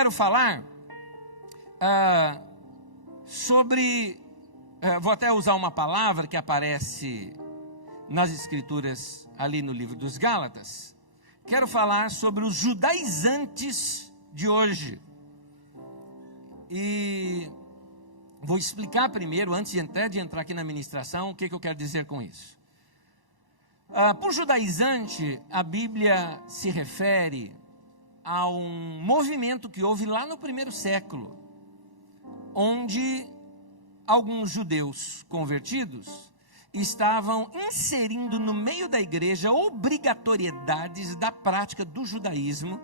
quero falar sobre, vou até usar uma palavra que aparece nas Escrituras, ali no livro dos Gálatas. Quero falar sobre os judaizantes de hoje. E vou explicar primeiro, antes de entrar aqui na ministração, o que eu quero dizer com isso. Por judaizante, a Bíblia se refere a um movimento que houve lá no primeiro século, onde alguns judeus convertidos estavam inserindo no meio da igreja obrigatoriedades da prática do judaísmo,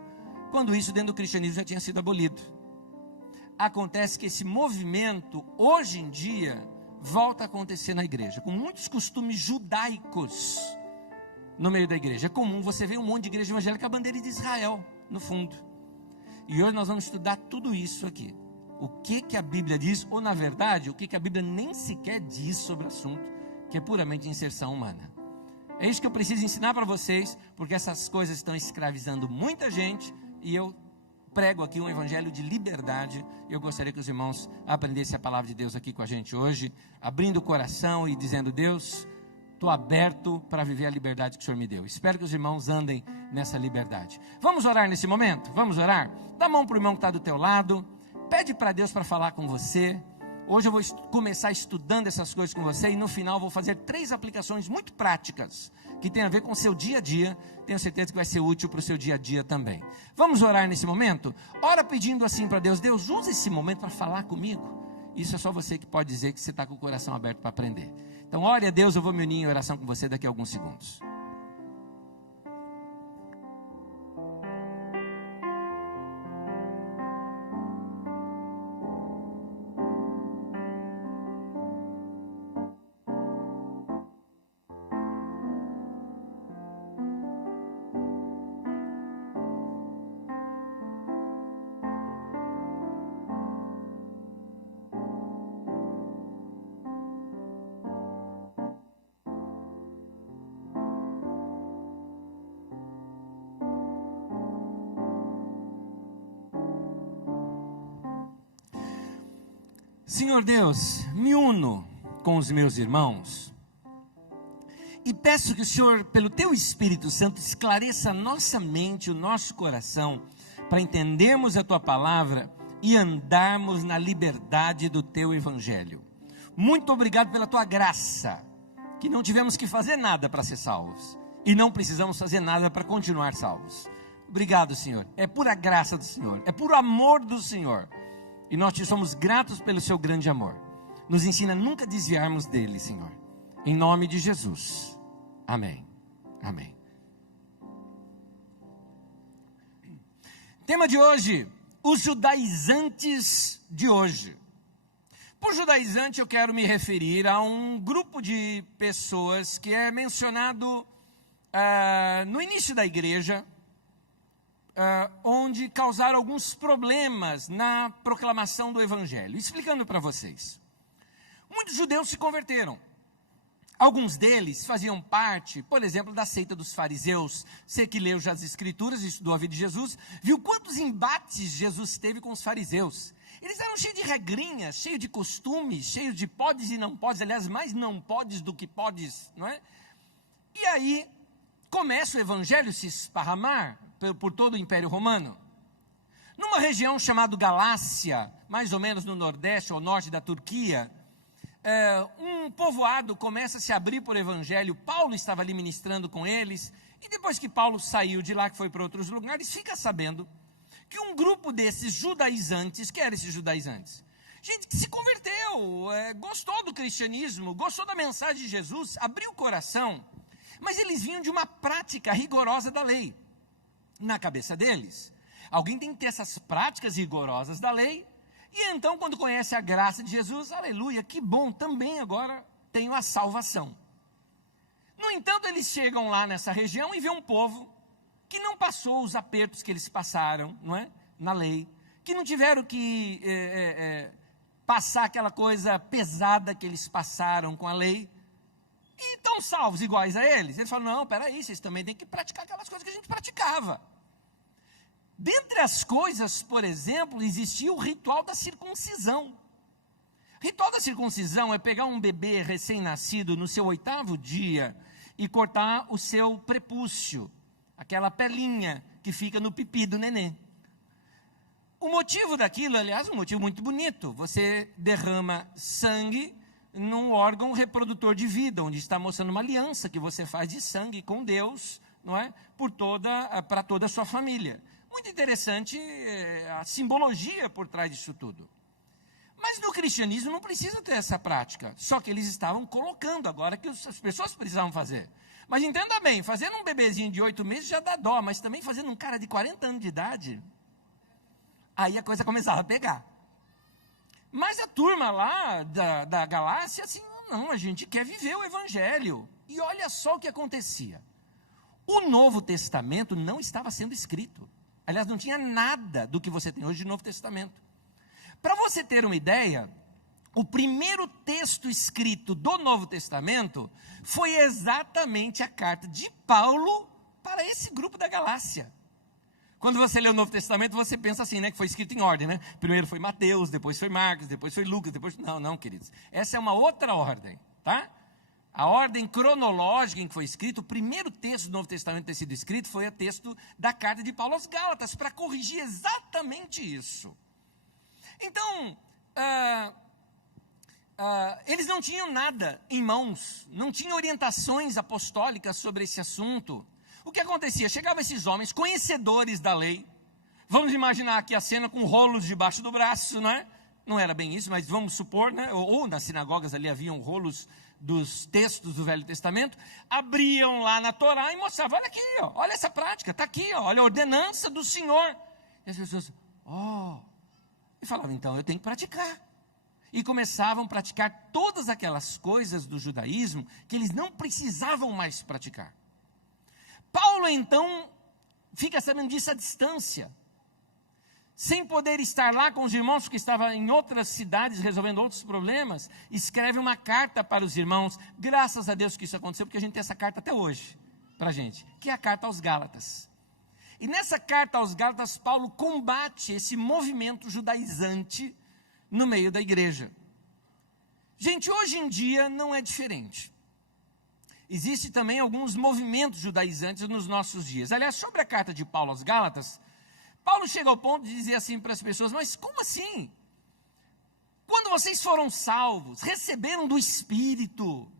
quando isso dentro do cristianismo já tinha sido abolido. Acontece que esse movimento, hoje em dia, volta a acontecer na igreja, com muitos costumes judaicos no meio da igreja. É comum você ver um monte de igreja evangélica com a bandeira de Israel no fundo. E hoje nós vamos estudar tudo isso aqui. O que a Bíblia diz, ou na verdade, o que a Bíblia nem sequer diz sobre o assunto, que é puramente inserção humana. É isso que eu preciso ensinar para vocês, porque essas coisas estão escravizando muita gente, e eu prego aqui um evangelho de liberdade. Eu gostaria que os irmãos aprendessem a palavra de Deus aqui com a gente hoje, abrindo o coração e dizendo: Deus, estou aberto para viver a liberdade que o Senhor me deu. Espero que os irmãos andem nessa liberdade. Vamos orar nesse momento? Vamos orar? Dá a mão para o irmão que está do teu lado, pede para Deus para falar com você. Hoje eu vou começar estudando essas coisas com você, e no final vou fazer 3 aplicações muito práticas, que tem a ver com o seu dia a dia. Tenho certeza que vai ser útil para o seu dia a dia também. Vamos orar nesse momento? Ora pedindo assim para Deus: Deus, usa esse momento para falar comigo. Isso é só você que pode dizer que você está com o coração aberto para aprender. Então ore a Deus, eu vou me unir em oração com você daqui a alguns segundos. Senhor Deus, me uno com os meus irmãos e peço que o Senhor, pelo Teu Espírito Santo, esclareça a nossa mente, o nosso coração, para entendermos a Tua palavra e andarmos na liberdade do Teu Evangelho. Muito obrigado pela Tua graça, que não tivemos que fazer nada para ser salvos e não precisamos fazer nada para continuar salvos. Obrigado, Senhor. É pura graça do Senhor, é puro amor do Senhor. E nós te somos gratos pelo seu grande amor. Nos ensina a nunca desviarmos dele, Senhor. Em nome de Jesus. Amém. Amém. Tema de hoje: os judaizantes de hoje. Por judaizante eu quero me referir a um grupo de pessoas que é mencionado no início da igreja, onde causaram alguns problemas na proclamação do Evangelho. Explicando para vocês. Muitos judeus se converteram. Alguns deles faziam parte, por exemplo, da seita dos fariseus. Você que leu já as Escrituras, estudou a vida de Jesus, viu quantos embates Jesus teve com os fariseus. Eles eram cheios de regrinhas, cheios de costumes, cheios de podes e não podes. Aliás, mais não podes do que podes, não é? E aí começa o Evangelho a se esparramar por todo o Império Romano. Numa região chamada Galácia, mais ou menos no nordeste ou norte da Turquia, um povoado começa a se abrir por Evangelho. Paulo estava ali ministrando com eles, e depois que Paulo saiu de lá, que foi para outros lugares, fica sabendo que um grupo desses judaizantes, que eram esses judaizantes? Gente que se converteu, gostou do cristianismo, gostou da mensagem de Jesus, abriu o coração, mas eles vinham de uma prática rigorosa da lei. Na cabeça deles, alguém tem que ter essas práticas rigorosas da lei, e então quando conhece a graça de Jesus, aleluia, que bom, também agora tenho a salvação. No entanto, eles chegam lá nessa região e vê um povo que não passou os apertos que eles passaram, não é? Na lei, que não tiveram que passar aquela coisa pesada que eles passaram com a lei, e estão salvos iguais a eles. Eles falam: não, peraí, vocês também têm que praticar aquelas coisas que a gente praticava. Dentre as coisas, por exemplo, existia o ritual da circuncisão. O ritual da circuncisão é pegar um bebê recém-nascido no seu 8º dia e cortar o seu prepúcio, aquela pelinha que fica no pipi do nenê. O motivo daquilo, aliás, um motivo muito bonito, você derrama sangue num órgão reprodutor de vida, onde está mostrando uma aliança que você faz de sangue com Deus, não é? Para toda a sua família. Muito interessante a simbologia por trás disso tudo. Mas no cristianismo não precisa ter essa prática, só que eles estavam colocando agora que as pessoas precisavam fazer. Mas entenda bem, fazendo um bebezinho de 8 meses já dá dó, mas também fazendo um cara de 40 anos de idade, aí a coisa começava a pegar. Mas a turma lá da Galácia, assim, não, a gente quer viver o Evangelho. E olha só o que acontecia. O Novo Testamento não estava sendo escrito. Aliás, não tinha nada do que você tem hoje de Novo Testamento. Para você ter uma ideia, o primeiro texto escrito do Novo Testamento foi exatamente a carta de Paulo para esse grupo da Galácia. Quando você lê o Novo Testamento, você pensa assim, né, que foi escrito em ordem, né? Primeiro foi Mateus, depois foi Marcos, depois foi Lucas, depois... Não, queridos. Essa é uma outra ordem, tá? A ordem cronológica em que foi escrito, o primeiro texto do Novo Testamento a ter sido escrito foi o texto da carta de Paulo aos Gálatas, para corrigir exatamente isso. Então, eles não tinham nada em mãos, não tinham orientações apostólicas sobre esse assunto. O que acontecia? Chegavam esses homens, conhecedores da lei, vamos imaginar aqui a cena com rolos debaixo do braço, não é? Não era bem isso, mas vamos supor, né? Ou nas sinagogas ali haviam rolos dos textos do Velho Testamento, abriam lá na Torá e mostravam, olha aqui, ó, olha essa prática, está aqui, ó, olha a ordenança do Senhor. E as pessoas, e falavam, então eu tenho que praticar. E começavam a praticar todas aquelas coisas do judaísmo que eles não precisavam mais praticar. Paulo, então, fica sabendo disso à distância, sem poder estar lá com os irmãos, que estavam em outras cidades resolvendo outros problemas, escreve uma carta para os irmãos. Graças a Deus que isso aconteceu, porque a gente tem essa carta até hoje, para a gente, que é a carta aos Gálatas. E nessa carta aos Gálatas, Paulo combate esse movimento judaizante no meio da igreja. Gente, hoje em dia não é diferente. Existem também alguns movimentos judaizantes nos nossos dias. Aliás, sobre a carta de Paulo aos Gálatas, Paulo chega ao ponto de dizer assim para as pessoas, mas como assim? Quando vocês foram salvos, receberam do Espírito,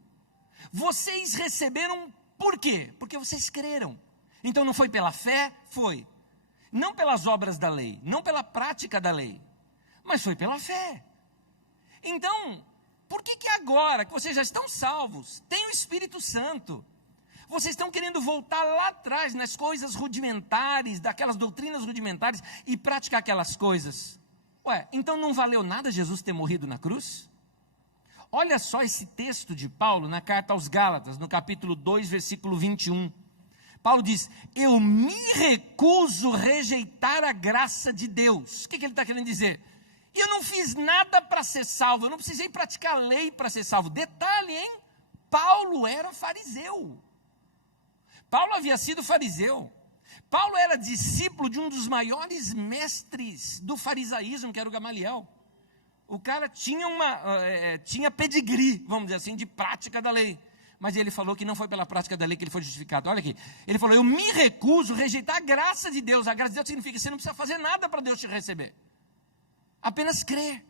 vocês receberam por quê? Porque vocês creram. Então não foi pela fé? Foi. Não pelas obras da lei, não pela prática da lei, mas foi pela fé. Então, por que agora que vocês já estão salvos, tem o Espírito Santo, vocês estão querendo voltar lá atrás nas coisas rudimentares, daquelas doutrinas rudimentares e praticar aquelas coisas? Ué, então não valeu nada Jesus ter morrido na cruz? Olha só esse texto de Paulo na carta aos Gálatas, no capítulo 2, versículo 21. Paulo diz, eu me recuso a rejeitar a graça de Deus. O que ele está querendo dizer? Eu não fiz nada para ser salvo, eu não precisei praticar a lei para ser salvo. Detalhe, hein? Paulo era fariseu. Paulo havia sido fariseu. Paulo era discípulo de um dos maiores mestres do farisaísmo, que era o Gamaliel. O cara tinha pedigree, vamos dizer assim, de prática da lei. Mas ele falou que não foi pela prática da lei que ele foi justificado. Olha aqui, ele falou, eu me recuso a rejeitar a graça de Deus. A graça de Deus significa que você não precisa fazer nada para Deus te receber. Apenas crer.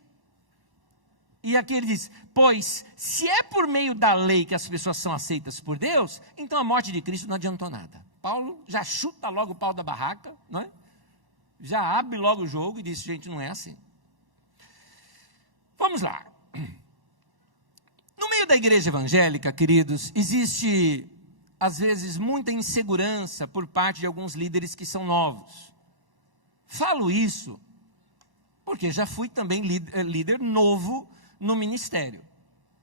E aqui ele diz, pois se é por meio da lei que as pessoas são aceitas por Deus, então a morte de Cristo não adiantou nada. Paulo já chuta logo o pau da barraca, não é? Já abre logo o jogo e diz, gente, não é assim. Vamos lá. No meio da igreja evangélica, queridos, existe, às vezes, muita insegurança por parte de alguns líderes que são novos. Falo isso porque já fui também líder novo no ministério.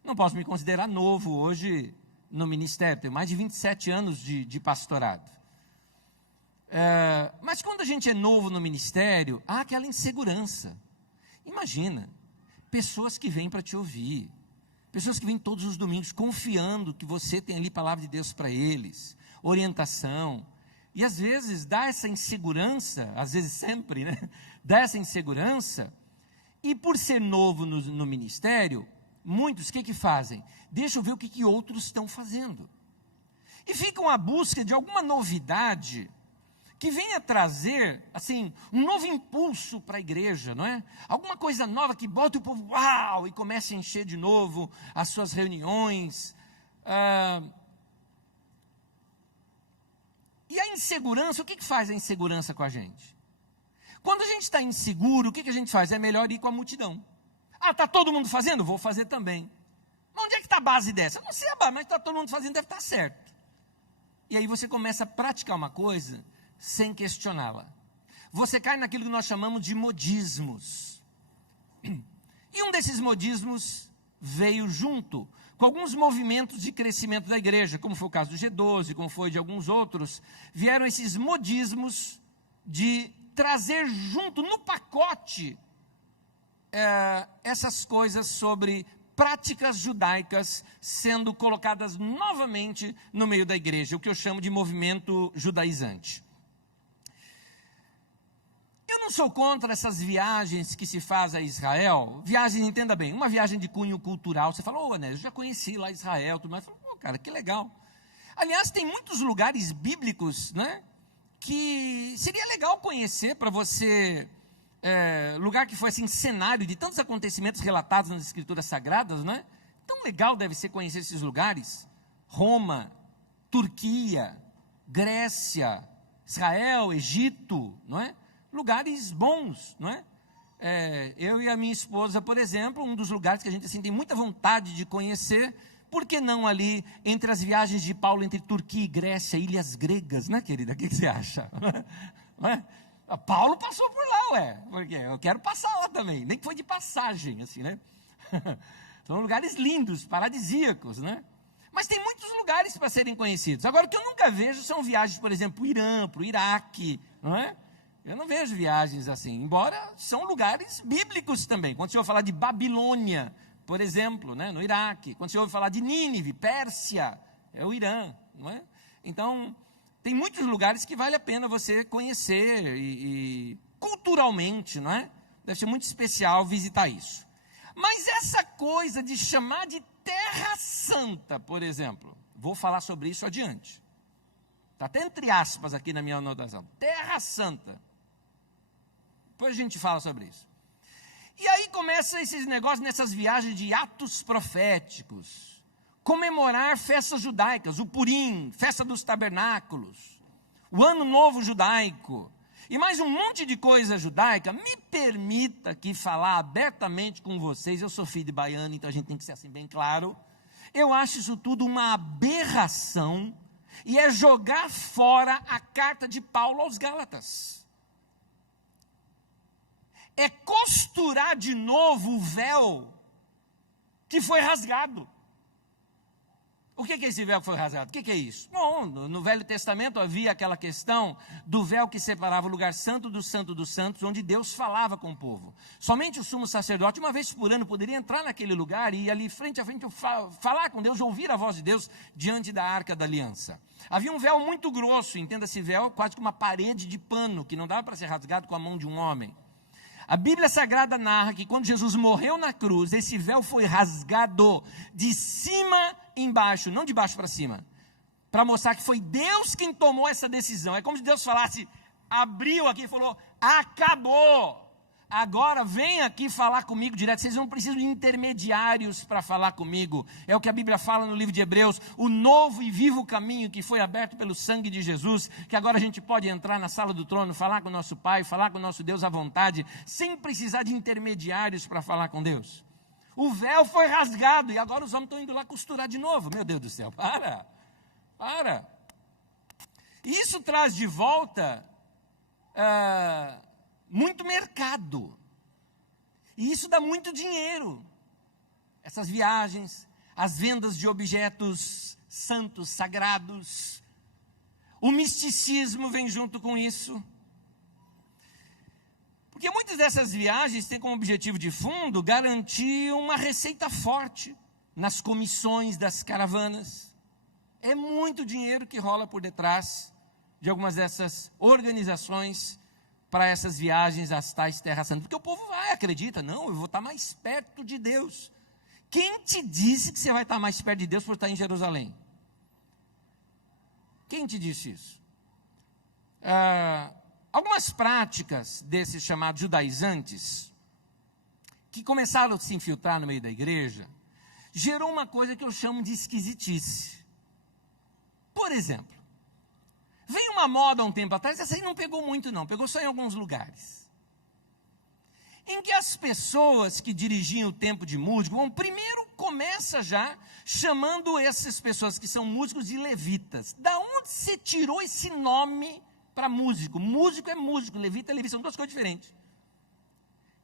Não posso me considerar novo hoje no ministério, tenho mais de 27 anos de pastorado. Mas quando a gente é novo no ministério, há aquela insegurança. Imagina, pessoas que vêm para te ouvir, pessoas que vêm todos os domingos confiando que você tem ali a palavra de Deus para eles, orientação, E às vezes dá essa insegurança, às vezes sempre, né? Dá essa insegurança. E por ser novo no ministério, muitos, o que fazem? Deixa eu ver o que outros estão fazendo. E ficam à busca de alguma novidade que venha trazer, assim, um novo impulso para a igreja, não é? Alguma coisa nova que bota o povo, uau, e comece a encher de novo as suas reuniões. E a insegurança, o que faz a insegurança com a gente? Quando a gente está inseguro, o que a gente faz? É melhor ir com a multidão. Ah, está todo mundo fazendo? Vou fazer também. Mas onde é que está a base dessa? Não sei a base, mas está todo mundo fazendo, deve estar certo. E aí você começa a praticar uma coisa sem questioná-la. Você cai naquilo que nós chamamos de modismos. E um desses modismos veio junto com alguns movimentos de crescimento da igreja, como foi o caso do G12, como foi de alguns outros. Vieram esses modismos de trazer junto no pacote essas coisas sobre práticas judaicas sendo colocadas novamente no meio da igreja, o que eu chamo de movimento judaizante. Eu não sou contra essas viagens que se faz a Israel. Viagem, entenda bem, uma viagem de cunho cultural. Você fala, ô, eu já conheci lá Israel, tudo mais. Eu falo, pô, cara, que legal. Aliás, tem muitos lugares bíblicos, né, que seria legal conhecer para você, lugar que foi assim, cenário de tantos acontecimentos relatados nas Escrituras Sagradas, né? Tão legal deve ser conhecer esses lugares. Roma, Turquia, Grécia, Israel, Egito, não é? Lugares bons, não é? Eu e a minha esposa, por exemplo, um dos lugares que a gente assim, tem muita vontade de conhecer, por que não ali, entre as viagens de Paulo, entre Turquia e Grécia, ilhas gregas, né, querida? O que você acha? Não é? Paulo passou por lá, porque eu quero passar lá também, nem que foi de passagem, assim, né? São lugares lindos, paradisíacos, né? Mas tem muitos lugares para serem conhecidos. Agora, o que eu nunca vejo são viagens, por exemplo, para o Irã, para o Iraque, não é? Eu não vejo viagens assim, embora são lugares bíblicos também. Quando você ouve falar de Babilônia, por exemplo, né, no Iraque, quando você ouve falar de Nínive, Pérsia, é o Irã, não é? Então, tem muitos lugares que vale a pena você conhecer e culturalmente, não é? Deve ser muito especial visitar isso. Mas essa coisa de chamar de Terra Santa, por exemplo, vou falar sobre isso adiante. Está até entre aspas aqui na minha anotação. Terra Santa. Depois a gente fala sobre isso. E aí começa esses negócios nessas viagens de atos proféticos. Comemorar festas judaicas, o Purim, festa dos tabernáculos, o Ano Novo judaico, e mais um monte de coisa judaica. Me permita aqui falar abertamente com vocês, eu sou filho de baiano, então a gente tem que ser assim bem claro. Eu acho isso tudo uma aberração, e é jogar fora a carta de Paulo aos Gálatas. É costurar de novo o véu que foi rasgado. O que é esse véu que foi rasgado? O que é isso? Bom, no Velho Testamento havia aquela questão do véu que separava o lugar santo dos santos, onde Deus falava com o povo. Somente o sumo sacerdote, uma vez por ano, poderia entrar naquele lugar e ali frente a frente falar com Deus, ouvir a voz de Deus diante da Arca da Aliança. Havia um véu muito grosso, entenda-se véu, quase que uma parede de pano, que não dava para ser rasgado com a mão de um homem. A Bíblia Sagrada narra que quando Jesus morreu na cruz, esse véu foi rasgado de cima embaixo, não de baixo para cima, para mostrar que foi Deus quem tomou essa decisão. É como se Deus falasse, abriu aqui e falou, acabou, agora vem aqui falar comigo direto, vocês não precisam de intermediários para falar comigo. É o que a Bíblia fala no livro de Hebreus, o novo e vivo caminho que foi aberto pelo sangue de Jesus, que agora a gente pode entrar na sala do trono, falar com o nosso Pai, falar com o nosso Deus à vontade, sem precisar de intermediários para falar com Deus. O véu foi rasgado e agora os homens estão indo lá costurar de novo. Meu Deus do céu, para. Isso traz de volta muito mercado. E isso dá muito dinheiro. Essas viagens, as vendas de objetos santos, sagrados. O misticismo vem junto com isso. Porque muitas dessas viagens têm como objetivo de fundo garantir uma receita forte nas comissões das caravanas. É muito dinheiro que rola por detrás de algumas dessas organizações para essas viagens às tais terras santas. Porque o povo vai, acredita, não, eu vou estar mais perto de Deus. Quem te disse que você vai estar mais perto de Deus por estar em Jerusalém? Quem te disse isso? Algumas práticas desses chamados judaizantes, que começaram a se infiltrar no meio da igreja, gerou uma coisa que eu chamo de esquisitice. Por exemplo, veio uma moda há um tempo atrás, essa aí não pegou muito não, pegou só em alguns lugares, em que as pessoas que dirigiam o templo de músico, bom, primeiro começa já chamando essas pessoas que são músicos de levitas. Da onde você tirou esse nome para músico? Músico é músico, levita é levita, são duas coisas diferentes.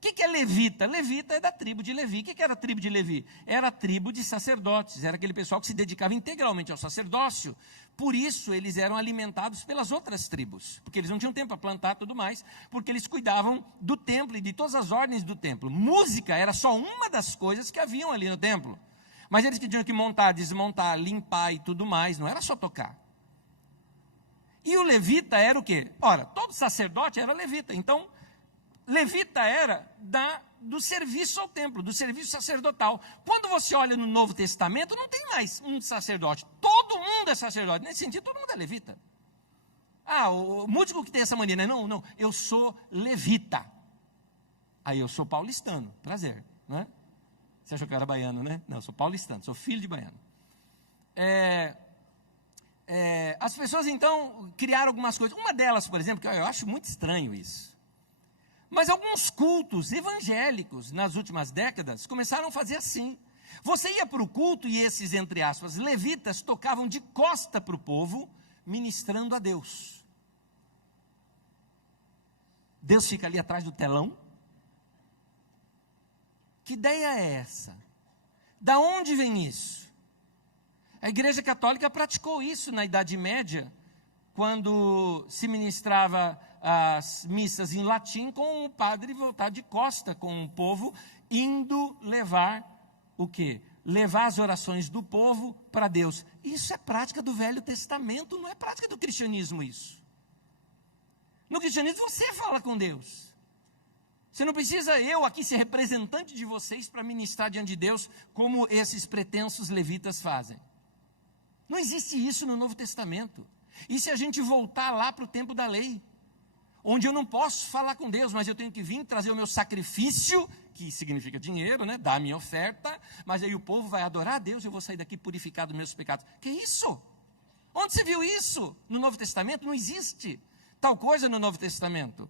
O que é levita? Levita é da tribo de Levi. O que era a tribo de Levi? Era a tribo de sacerdotes, era aquele pessoal que se dedicava integralmente ao sacerdócio. Por isso eles eram alimentados pelas outras tribos, porque eles não tinham tempo para plantar e tudo mais, porque eles cuidavam do templo e de todas as ordens do templo. Música era só uma das coisas que haviam ali no templo, mas eles que tinham que montar, desmontar, limpar e tudo mais, não era só tocar. E o levita era o quê? Ora, todo sacerdote era levita, então levita era do serviço ao templo, do serviço sacerdotal. Quando você olha no Novo Testamento, não tem mais um sacerdote. Todo mundo é sacerdote. Nesse sentido, todo mundo é levita. O músico que tem essa mania, né? Não, eu sou levita. Aí eu sou paulistano, prazer, né? Você achou que eu era baiano, né? Não, eu sou paulistano, sou filho de baiano. As pessoas, então, criaram algumas coisas. Uma delas, por exemplo, que eu acho muito estranho isso. Mas alguns cultos evangélicos, nas últimas décadas, começaram a fazer assim. Você ia para o culto e esses, entre aspas, levitas tocavam de costa para o povo, ministrando a Deus. Deus fica ali atrás do telão. Que ideia é essa? Da onde vem isso? A Igreja Católica praticou isso na Idade Média, quando se ministrava as missas em latim, com o padre voltado de costa com o povo, indo levar o quê? Levar as orações do povo para Deus. Isso é prática do Velho Testamento, não é prática do cristianismo isso. No cristianismo você fala com Deus. Você não precisa eu aqui ser representante de vocês para ministrar diante de Deus, como esses pretensos levitas fazem. Não existe isso no Novo Testamento. E se a gente voltar lá para o tempo da lei, onde eu não posso falar com Deus, mas eu tenho que vir trazer o meu sacrifício, que significa dinheiro, né? Dar a minha oferta, mas aí o povo vai adorar a Deus e eu vou sair daqui purificado dos meus pecados. Que isso? Onde você viu isso? No Novo Testamento não existe tal coisa no Novo Testamento.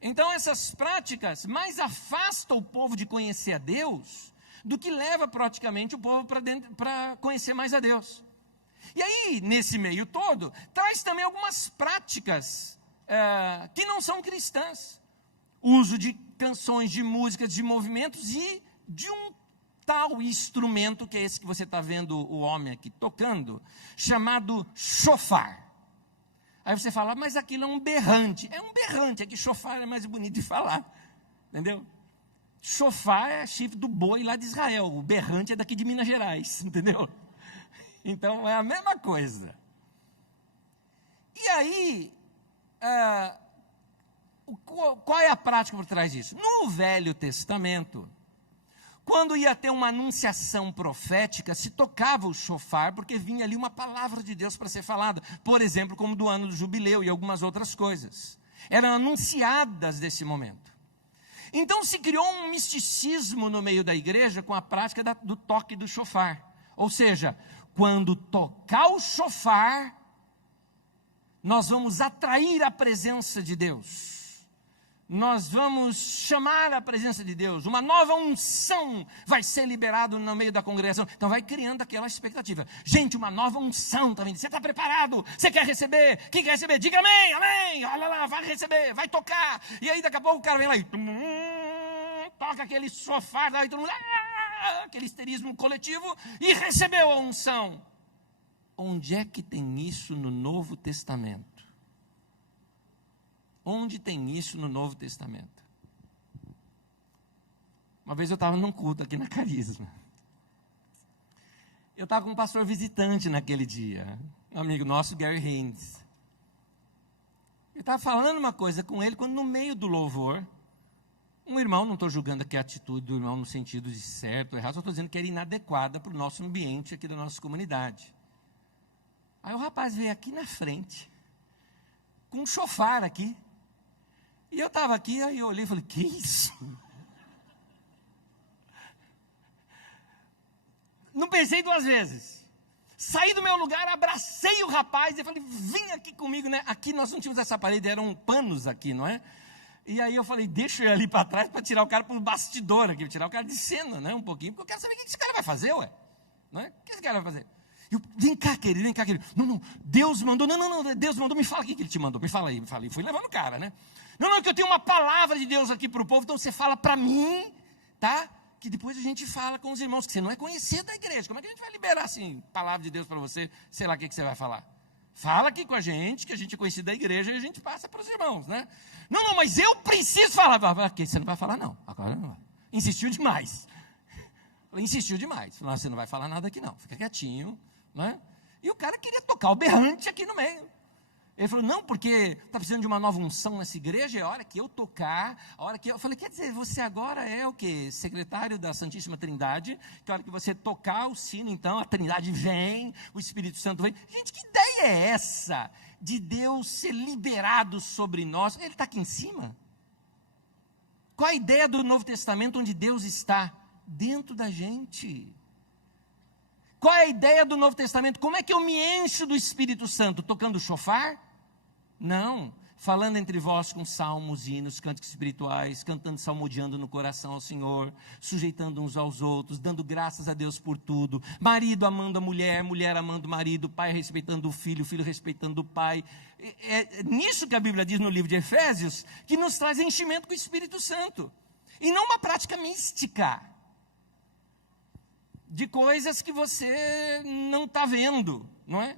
Então essas práticas mais afastam o povo de conhecer a Deus, do que leva praticamente o povo para conhecer mais a Deus. E aí, nesse meio todo, traz também algumas práticas que não são cristãs. Uso de canções, de músicas, de movimentos e de um tal instrumento, que é esse que você está vendo o homem aqui tocando, chamado chofar. Aí você fala, mas aquilo é um berrante. É um berrante, é que chofar é mais bonito de falar, entendeu? Chofar é chifre do boi lá de Israel, o berrante é daqui de Minas Gerais, entendeu? Então é a mesma coisa. E aí, qual é a prática por trás disso? No Velho Testamento, quando ia ter uma anunciação profética, se tocava o chofar, porque vinha ali uma palavra de Deus para ser falada. Por exemplo, como do ano do jubileu e algumas outras coisas. Eram anunciadas desse momento. Então se criou um misticismo no meio da igreja com a prática do toque do chofar. Ou seja, quando tocar o chofar, nós vamos atrair a presença de Deus. Nós vamos chamar a presença de Deus. Uma nova unção vai ser liberada no meio da congregação. Então vai criando aquela expectativa. Gente, uma nova unção está vindo. Você está preparado? Você quer receber? Quem quer receber? Diga amém, amém. Olha lá, vai receber, vai tocar. E aí daqui a pouco o cara vem lá e toca aquele sofá, daí todo mundo, aquele histerismo coletivo, e recebeu a unção. Onde é que tem isso no Novo Testamento? Onde tem isso no Novo Testamento? Uma vez eu estava num culto aqui na Carisma. Eu estava com um pastor visitante naquele dia, um amigo nosso, Gary Haynes. estava falando uma coisa com ele, quando no meio do louvor, um irmão, não estou julgando aqui a atitude do irmão no sentido de certo ou errado, só estou dizendo que era inadequada para o nosso ambiente aqui da nossa comunidade. Aí o rapaz veio aqui na frente, com um chofar aqui, e eu estava aqui, aí eu olhei e falei, que isso? Não pensei duas vezes. Saí do meu lugar, abracei o rapaz e falei, vem aqui comigo, né? Aqui nós não tínhamos essa parede, eram panos aqui, não é? E aí eu falei, deixa eu ir ali para trás para tirar o cara para o bastidor aqui, tirar o cara de cena, né? Um pouquinho, porque eu quero saber o que esse cara vai fazer, ué. Não é? O que esse cara vai fazer? Eu, vem cá, querido, vem cá, querido. Não, Deus mandou, não, Deus mandou, me fala o que ele te mandou, me fala aí, me fala aí. Fui levando o cara, né? Não, que eu tenho uma palavra de Deus aqui para o povo, então você fala para mim, tá? Que depois a gente fala com os irmãos, que você não é conhecido da igreja. Como é que a gente vai liberar, assim, palavra de Deus para você? Sei lá o que você vai falar. Fala aqui com a gente, que a gente é conhecido da igreja, e a gente passa para os irmãos, né? Não, mas eu preciso falar. Aqui você não vai falar, não. Agora não vai. Insistiu demais. Insistiu demais. Falou, você não vai falar nada aqui, não. Fica quietinho, né? E o cara queria tocar o berrante aqui no meio. Ele falou, não, porque está precisando de uma nova unção nessa igreja, é a hora que eu tocar, a hora que eu... falei, quer dizer, você agora é o quê? Secretário da Santíssima Trindade, que a hora que você tocar o sino, então, a Trindade vem, o Espírito Santo vem. Gente, que ideia é essa de Deus ser liberado sobre nós? Ele está aqui em cima. Qual a ideia do Novo Testamento onde Deus está? Dentro da gente. Qual é a ideia do Novo Testamento? Como é que eu me encho do Espírito Santo? Tocando chofar? Não, falando entre vós com salmos, hinos, cânticos espirituais, cantando, salmodiando no coração ao Senhor, sujeitando uns aos outros, dando graças a Deus por tudo, marido amando a mulher, mulher amando o marido, pai respeitando o filho respeitando o pai. É nisso que a Bíblia diz no livro de Efésios, que nos traz enchimento com o Espírito Santo, e não uma prática mística, de coisas que você não está vendo, não é?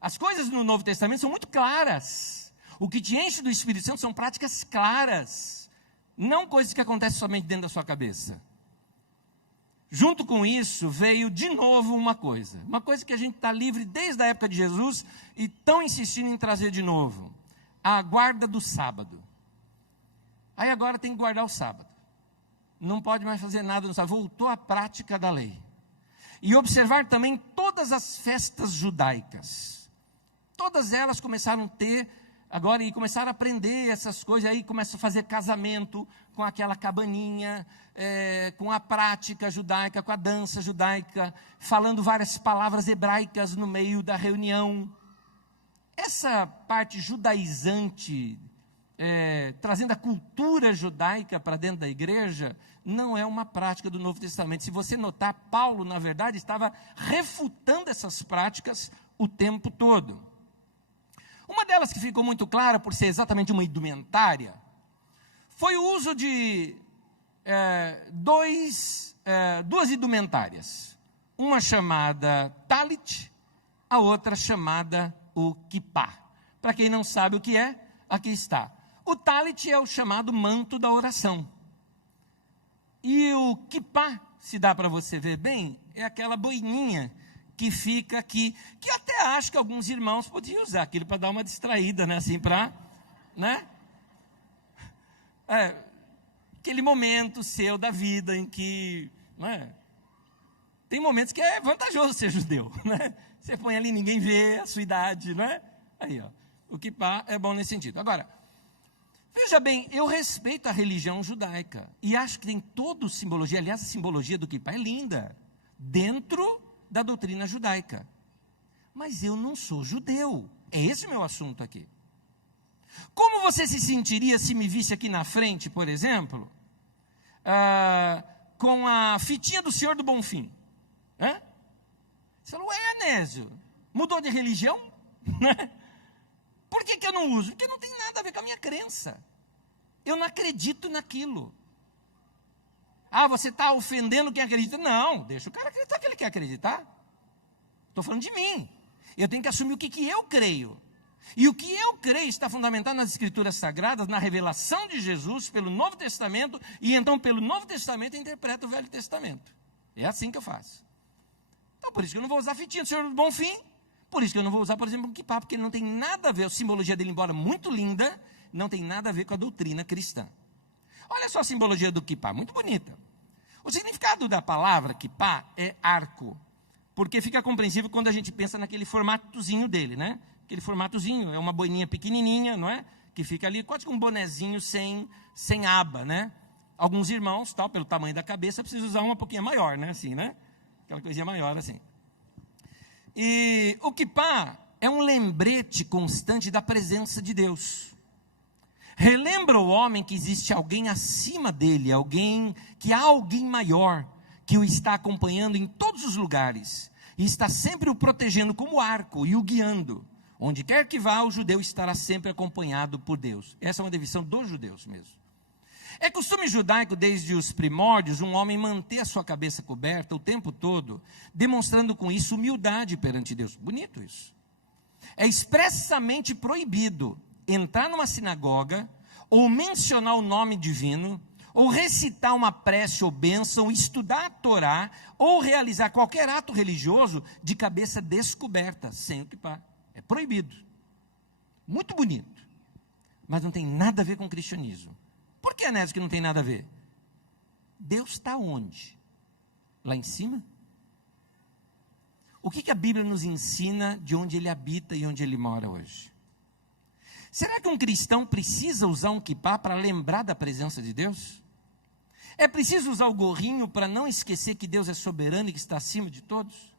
As coisas no Novo Testamento são muito claras. O que te enche do Espírito Santo são práticas claras, não coisas que acontecem somente dentro da sua cabeça. Junto com isso, veio de novo uma coisa que a gente está livre desde a época de Jesus e estão insistindo em trazer de novo: a guarda do sábado. Aí agora tem que guardar o sábado. Não pode mais fazer nada no sábado. Voltou à prática da lei. E observar também todas as festas judaicas. Todas elas começaram a ter, agora, e começaram a aprender essas coisas, aí começam a fazer casamento com aquela cabaninha, com a prática judaica, com a dança judaica, falando várias palavras hebraicas no meio da reunião. Essa parte judaizante, trazendo a cultura judaica para dentro da igreja, não é uma prática do Novo Testamento. Se você notar, Paulo, na verdade, estava refutando essas práticas o tempo todo. Uma delas que ficou muito clara, por ser exatamente uma indumentária, foi o uso de duas indumentárias. Uma chamada talit, a outra chamada o kippá. Para quem não sabe o que é, aqui está. O talit é o chamado manto da oração. E o kippá, se dá para você ver bem, é aquela boininha que fica aqui, que eu até acho que alguns irmãos podiam usar aquilo para dar uma distraída, né, assim, para, né? Aquele momento seu da vida em que, né, tem momentos que é vantajoso ser judeu, né? Você põe ali, ninguém vê a sua idade, não é? Aí, ó, o kippá é bom nesse sentido. Agora, veja bem, eu respeito a religião judaica e acho que tem toda simbologia. Aliás, a simbologia do kippá é linda, dentro da doutrina judaica. Mas eu não sou judeu. É esse o meu assunto aqui. Como você se sentiria se me visse aqui na frente, por exemplo, com a fitinha do Senhor do Bonfim? Você falou, Anésio, mudou de religião? Por que eu não uso? Porque não tem nada a ver com a minha crença. Eu não acredito naquilo. Você está ofendendo quem acredita? Não, deixa o cara acreditar que ele quer acreditar. Estou falando de mim. Eu tenho que assumir o que eu creio. E o que eu creio está fundamentado nas Escrituras Sagradas, na revelação de Jesus pelo Novo Testamento, e então pelo Novo Testamento eu interpreto o Velho Testamento. É assim que eu faço. Então por isso que eu não vou usar fitinha do Senhor do Bonfim, Por isso que eu não vou usar, por exemplo, um kippah, porque ele não tem nada a ver, a simbologia dele, embora muito linda, não tem nada a ver com a doutrina cristã. Olha só a simbologia do kippah, muito bonita. O significado da palavra kippah é arco, porque fica compreensível quando a gente pensa naquele formatozinho dele, né? Aquele formatozinho, é uma boininha pequenininha, não é? Que fica ali, quase que um bonezinho sem aba, né? Alguns irmãos, tal, pelo tamanho da cabeça, precisam usar uma pouquinho maior, né? Assim, né? Aquela coisinha maior, assim. E o kippah é um lembrete constante da presença de Deus. Relembra o homem que existe alguém acima dele, que há alguém maior, que o está acompanhando em todos os lugares, e está sempre o protegendo como arco e o guiando. Onde quer que vá, o judeu estará sempre acompanhado por Deus. Essa é uma definição dos judeus mesmo. É costume judaico, desde os primórdios, um homem manter a sua cabeça coberta o tempo todo, demonstrando com isso humildade perante Deus. Bonito isso. É expressamente proibido entrar numa sinagoga, ou mencionar o nome divino, ou recitar uma prece ou bênção, estudar a Torá, ou realizar qualquer ato religioso de cabeça descoberta, sem o kippah. É proibido. Muito bonito. Mas não tem nada a ver com o cristianismo. Por que, Anésio, que não tem nada a ver? Deus está onde? Lá em cima? O que a Bíblia nos ensina de onde Ele habita e onde Ele mora hoje? Será que um cristão precisa usar um kippah para lembrar da presença de Deus? É preciso usar o gorrinho para não esquecer que Deus é soberano e que está acima de todos?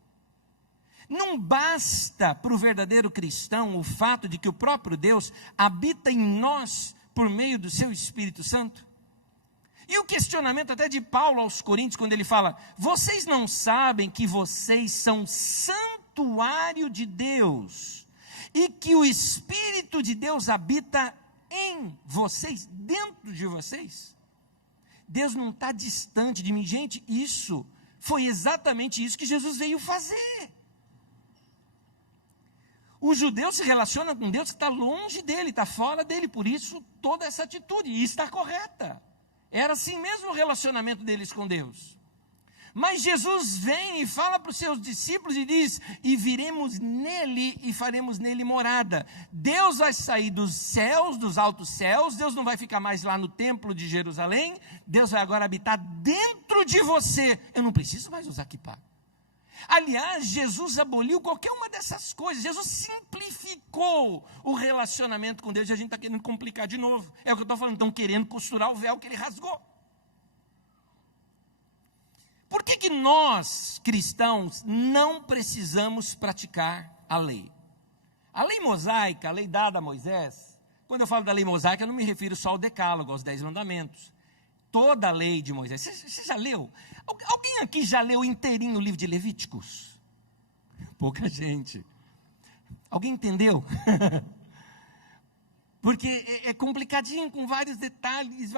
Não basta para o verdadeiro cristão o fato de que o próprio Deus habita em nós por meio do seu Espírito Santo? E o questionamento até de Paulo aos Coríntios, quando ele fala: vocês não sabem que vocês são santuário de Deus, e que o Espírito de Deus habita em vocês, dentro de vocês? Deus não está distante de mim. Gente, isso foi exatamente isso que Jesus veio fazer. O judeu se relaciona com Deus que está longe dele, está fora dele, por isso toda essa atitude, e está correta. Era assim mesmo o relacionamento deles com Deus. Mas Jesus vem e fala para os seus discípulos e diz: e viremos nele e faremos nele morada. Deus vai sair dos céus, dos altos céus, Deus não vai ficar mais lá no templo de Jerusalém, Deus vai agora habitar dentro de você. Eu não preciso mais usar kippah. Aliás, Jesus aboliu qualquer uma dessas coisas. Jesus simplificou o relacionamento com Deus, e a gente está querendo complicar de novo. É o que eu estou falando, estão querendo costurar o véu que ele rasgou. Por que nós, cristãos, não precisamos praticar a lei? A lei mosaica, a lei dada a Moisés, quando eu falo da lei mosaica, eu não me refiro só ao decálogo, aos 10 mandamentos. Toda a lei de Moisés. Você já leu? Alguém aqui já leu inteirinho o livro de Levíticos? Pouca gente. Alguém entendeu? Porque é complicadinho, com vários detalhes,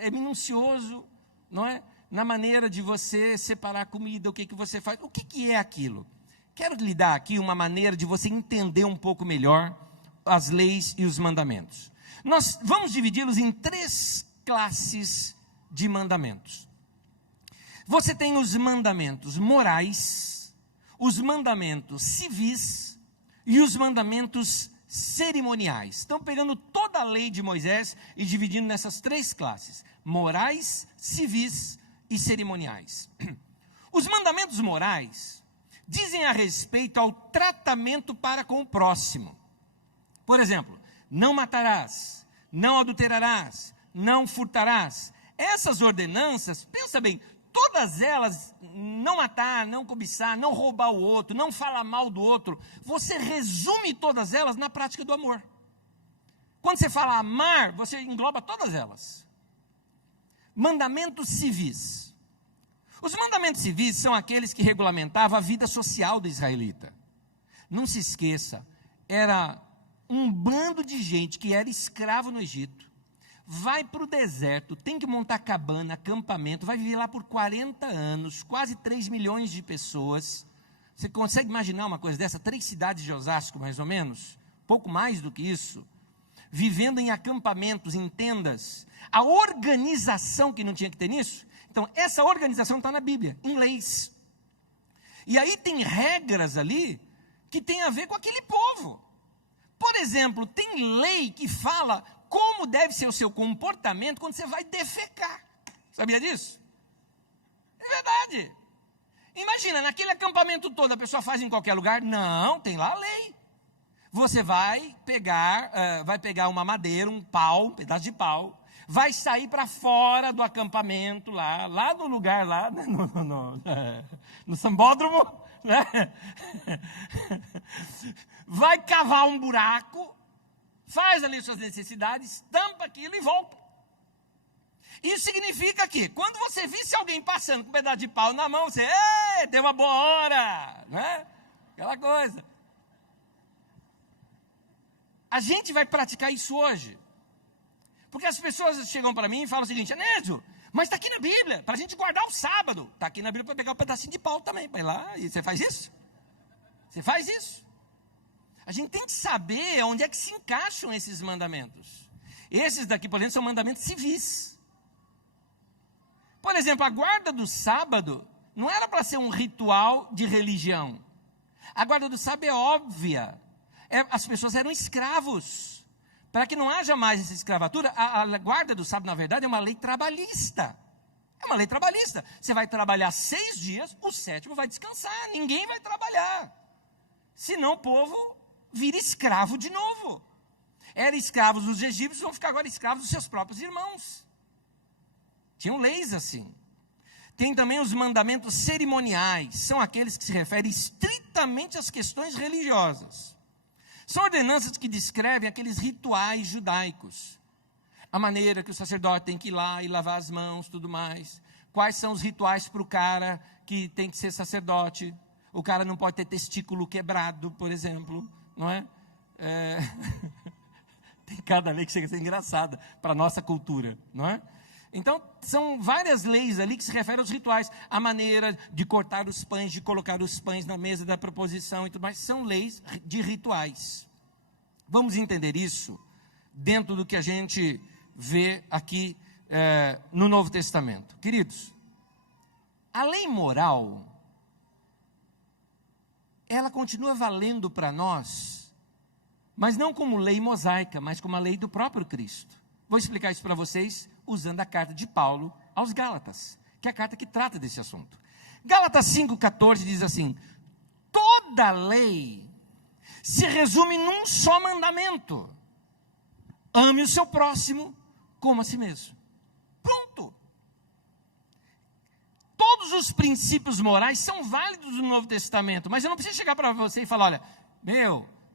é minucioso, não é? Na maneira de você separar a comida, o que você faz. O que é aquilo? Quero lhe dar aqui uma maneira de você entender um pouco melhor as leis e os mandamentos. Nós vamos dividi-los em 3 classes de mandamentos. Você tem os mandamentos morais, os mandamentos civis e os mandamentos cerimoniais. Estão pegando toda a lei de Moisés e dividindo nessas 3 classes: morais, civis e cerimoniais. Os mandamentos morais dizem a respeito ao tratamento para com o próximo. Por exemplo, não matarás, não adulterarás, não furtarás. Essas ordenanças, pensa bem, todas elas, não matar, não cobiçar, não roubar o outro, não falar mal do outro, você resume todas elas na prática do amor. Quando você fala amar, você engloba todas elas. Mandamentos civis. Os mandamentos civis são aqueles que regulamentavam a vida social do israelita. Não se esqueça, era um bando de gente que era escravo no Egito, vai para o deserto, tem que montar cabana, acampamento, vai viver lá por 40 anos, quase 3 milhões de pessoas. Você consegue imaginar uma coisa dessa? 3 cidades de Osasco, mais ou menos, pouco mais do que isso, vivendo em acampamentos, em tendas. A organização que não tinha que ter nisso. Então, essa organização está na Bíblia, em leis. E aí tem regras ali que tem a ver com aquele povo. Por exemplo, tem lei que fala como deve ser o seu comportamento quando você vai defecar. Sabia disso? É verdade. Imagina, naquele acampamento todo, a pessoa faz em qualquer lugar? Não, tem lá a lei. Você vai pegar uma madeira, um pau, um pedaço de pau, vai sair para fora do acampamento, lá no lugar, lá no sambódromo, né? Vai cavar um buraco, faz ali suas necessidades, tampa aquilo e volta. Isso significa que, quando você visse alguém passando com um pedaço de pau na mão, você, deu uma boa hora, né? Aquela coisa. A gente vai praticar isso hoje. Porque as pessoas chegam para mim e falam o seguinte: Anésio, mas está aqui na Bíblia, para a gente guardar o sábado. Está aqui na Bíblia para pegar um pedacinho de pau também. Vai lá e você faz isso? Você faz isso? A gente tem que saber onde é que se encaixam esses mandamentos. Esses daqui, por exemplo, são mandamentos civis. Por exemplo, a guarda do sábado não era para ser um ritual de religião. A guarda do sábado é óbvia. As pessoas eram escravos. Para que não haja mais essa escravatura, a guarda do sábado, na verdade, é uma lei trabalhista. É uma lei trabalhista. Você vai trabalhar 6 dias, o 7º vai descansar. Ninguém vai trabalhar. Senão o povo vira escravo de novo. Eram escravos dos egípcios, vão ficar agora escravos dos seus próprios irmãos. Tinham leis assim. Tem também os mandamentos cerimoniais. São aqueles que se referem estritamente às questões religiosas. São ordenanças que descrevem aqueles rituais judaicos. A maneira que o sacerdote tem que ir lá e lavar as mãos, tudo mais. Quais são os rituais para o cara que tem que ser sacerdote. O cara não pode ter testículo quebrado, por exemplo. Não é? Tem cada lei que chega a ser engraçada para a nossa cultura, não é? Então, são várias leis ali que se referem aos rituais. A maneira de cortar os pães, de colocar os pães na mesa da proposição e tudo mais. São leis de rituais. Vamos entender isso dentro do que a gente vê aqui no Novo Testamento. Queridos, a lei moral, ela continua valendo para nós, mas não como lei mosaica, mas como a lei do próprio Cristo. Vou explicar isso para vocês usando a carta de Paulo aos Gálatas, que é a carta que trata desse assunto. Gálatas 5,14 diz assim: toda lei se resume num só mandamento: ame o seu próximo como a si mesmo. Pronto. Todos os princípios morais são válidos no Novo Testamento, mas eu não preciso chegar para você e falar: olha,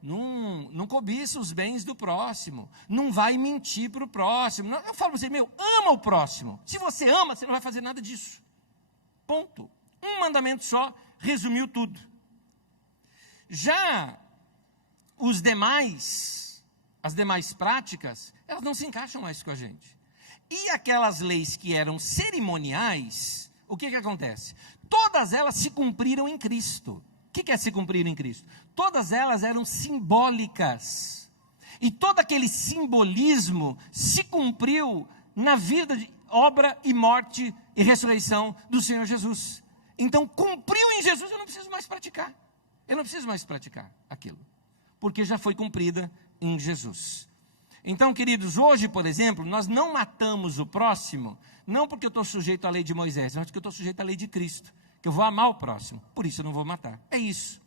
não cobiça os bens do próximo, não vai mentir para o próximo. Não, eu falo para você, ama o próximo. Se você ama, você não vai fazer nada disso. Ponto. Um mandamento só resumiu tudo. Já as demais práticas, elas não se encaixam mais com a gente. E aquelas leis que eram cerimoniais, o que acontece? Todas elas se cumpriram em Cristo. O que é se cumprir em Cristo? Todas elas eram simbólicas. E todo aquele simbolismo se cumpriu na vida, obra e morte e ressurreição do Senhor Jesus. Então, cumpriu em Jesus, eu não preciso mais praticar. Eu não preciso mais praticar aquilo. Porque já foi cumprida em Jesus. Então, queridos, hoje, por exemplo, nós não matamos o próximo, não porque eu estou sujeito à lei de Moisés, mas porque eu estou sujeito à lei de Cristo. Que eu vou amar o próximo, por isso eu não vou matar. É isso.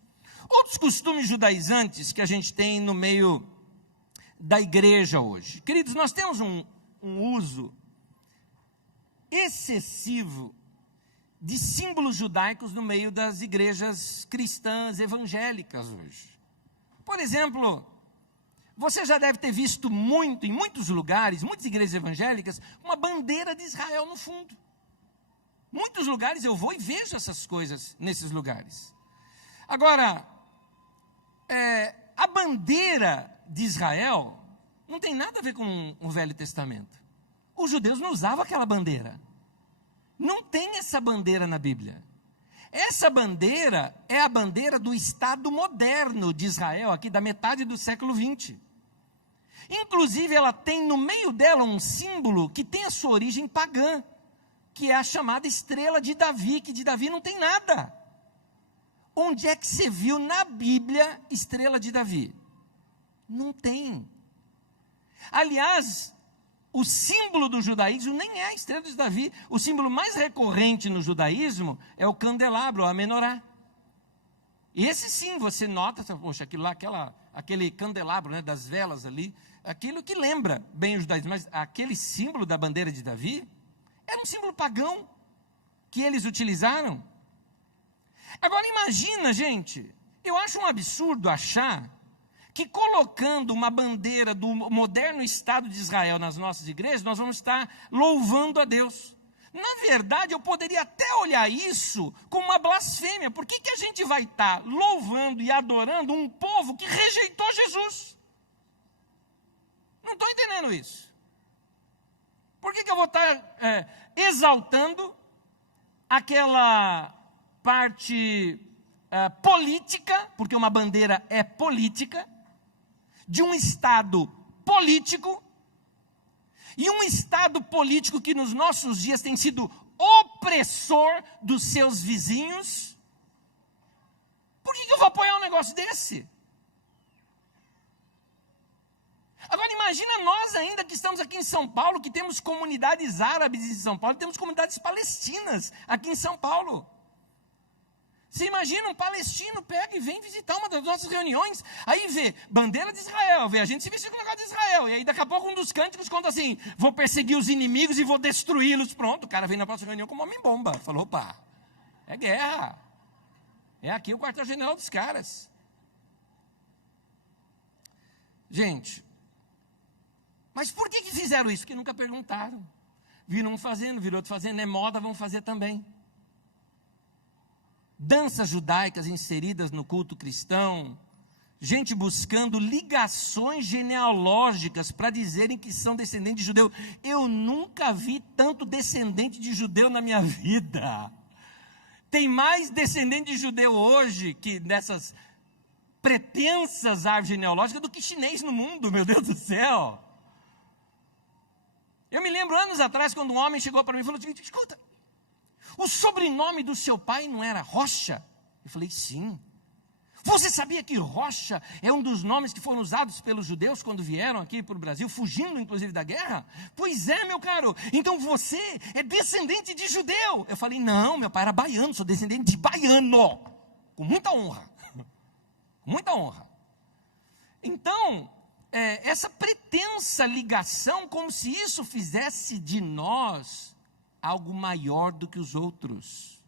Outros costumes judaizantes que a gente tem no meio da igreja hoje. Queridos, nós temos um uso excessivo de símbolos judaicos no meio das igrejas cristãs evangélicas hoje. Por exemplo, você já deve ter visto muito, em muitos lugares, muitas igrejas evangélicas, uma bandeira de Israel no fundo. Muitos lugares eu vou e vejo essas coisas nesses lugares. Agora, a bandeira de Israel não tem nada a ver com o Velho Testamento. Os judeus não usavam aquela bandeira. Não tem essa bandeira na Bíblia. Essa bandeira é a bandeira do Estado moderno de Israel, aqui da metade do século 20. Inclusive, ela tem no meio dela um símbolo que tem a sua origem pagã, que é a chamada estrela de Davi, que de Davi não tem nada. Onde é que você viu na Bíblia estrela de Davi? Não tem. Aliás, o símbolo do judaísmo nem é a estrela de Davi. O símbolo mais recorrente no judaísmo é o candelabro, a menorá. Esse sim, você nota, poxa, aquilo lá, aquele candelabro, né, das velas ali, aquilo que lembra bem o judaísmo, mas aquele símbolo da bandeira de Davi era um símbolo pagão que eles utilizaram. Agora imagina, gente, eu acho um absurdo achar que colocando uma bandeira do moderno Estado de Israel nas nossas igrejas, nós vamos estar louvando a Deus. Na verdade, eu poderia até olhar isso como uma blasfêmia. Por que a gente vai estar louvando e adorando um povo que rejeitou Jesus? Não estou entendendo isso. Por que eu vou estar exaltando aquela parte política, porque uma bandeira é política, de um Estado político, e um Estado político que nos nossos dias tem sido opressor dos seus vizinhos? Por que eu vou apoiar um negócio desse? Agora imagina nós ainda que estamos aqui em São Paulo, que temos comunidades árabes em São Paulo, temos comunidades palestinas aqui em São Paulo. Você imagina um palestino pega e vem visitar uma das nossas reuniões, aí vê bandeira de Israel, vê a gente se vestir com o negócio de Israel, e aí daqui a pouco um dos cânticos conta assim, vou perseguir os inimigos e vou destruí-los. Pronto, o cara vem na próxima reunião com uma homem-bomba. Falou, opa, é guerra. É aqui o quartel-general dos caras. Gente, mas por que fizeram isso? Porque nunca perguntaram. Viram um fazendo, viram outro fazendo, é moda, vão fazer também. Danças judaicas inseridas no culto cristão, gente buscando ligações genealógicas para dizerem que são descendentes de judeu. Eu nunca vi tanto descendente de judeu na minha vida. Tem mais descendente de judeu hoje, que nessas pretensas árvores genealógicas, do que chinês no mundo, meu Deus do céu. Eu me lembro anos atrás, quando um homem chegou para mim e falou o seguinte, escuta, o sobrenome do seu pai não era Rocha? Eu falei, sim. Você sabia que Rocha é um dos nomes que foram usados pelos judeus quando vieram aqui para o Brasil, fugindo inclusive da guerra? Pois é, meu caro, então você é descendente de judeu. Eu falei, não, meu pai era baiano, sou descendente de baiano. Com muita honra. Com muita honra. Então, essa pretensa ligação, como se isso fizesse de nós algo maior do que os outros.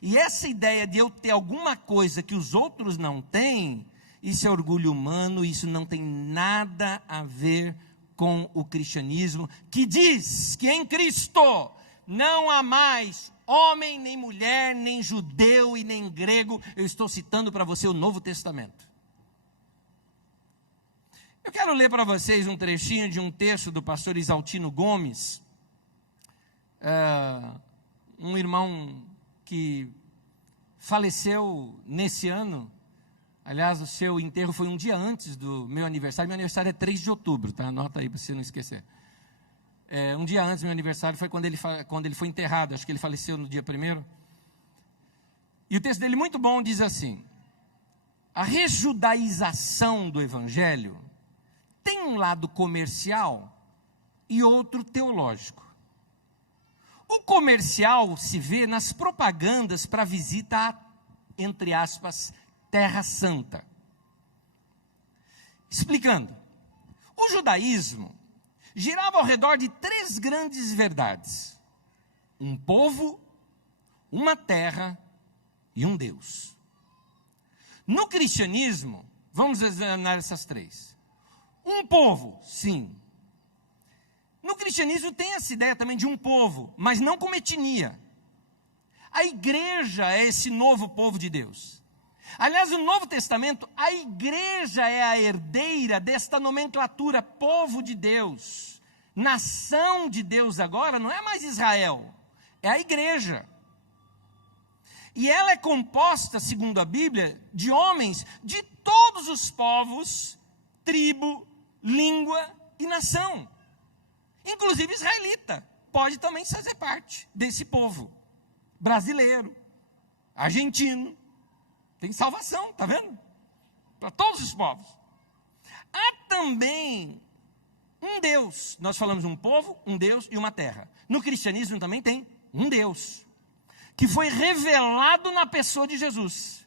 E essa ideia de eu ter alguma coisa que os outros não têm, isso é orgulho humano, isso não tem nada a ver com o cristianismo, que diz que em Cristo não há mais homem, nem mulher, nem judeu e nem grego. Eu estou citando para você o Novo Testamento. Eu quero ler para vocês um trechinho de um texto do pastor Isaltino Gomes, um irmão que faleceu nesse ano. Aliás, o seu enterro foi um dia antes do meu aniversário. Meu aniversário é 3 de outubro, tá? Anota aí para você não esquecer. Um dia antes do meu aniversário foi quando ele foi enterrado. Acho que ele faleceu no dia 1º. E o texto dele, muito bom, diz assim: a rejudaização do evangelho tem um lado comercial e outro teológico. O comercial se vê nas propagandas para visita a, entre aspas, Terra Santa. Explicando, o judaísmo girava ao redor de 3 grandes verdades: um povo, uma terra e um Deus. No cristianismo, vamos examinar essas 3. Um povo, sim. No cristianismo tem essa ideia também de um povo, mas não como etnia. A igreja é esse novo povo de Deus. Aliás, no Novo Testamento, a igreja é a herdeira desta nomenclatura, povo de Deus. Nação de Deus agora não é mais Israel, é a igreja. E ela é composta, segundo a Bíblia, de homens de todos os povos, tribo, língua e nação. Inclusive israelita, pode também fazer parte desse povo. Brasileiro, argentino, tem salvação, está vendo? Para todos os povos. Há também um Deus. Nós falamos um povo, um Deus e uma terra. No cristianismo também tem um Deus, que foi revelado na pessoa de Jesus.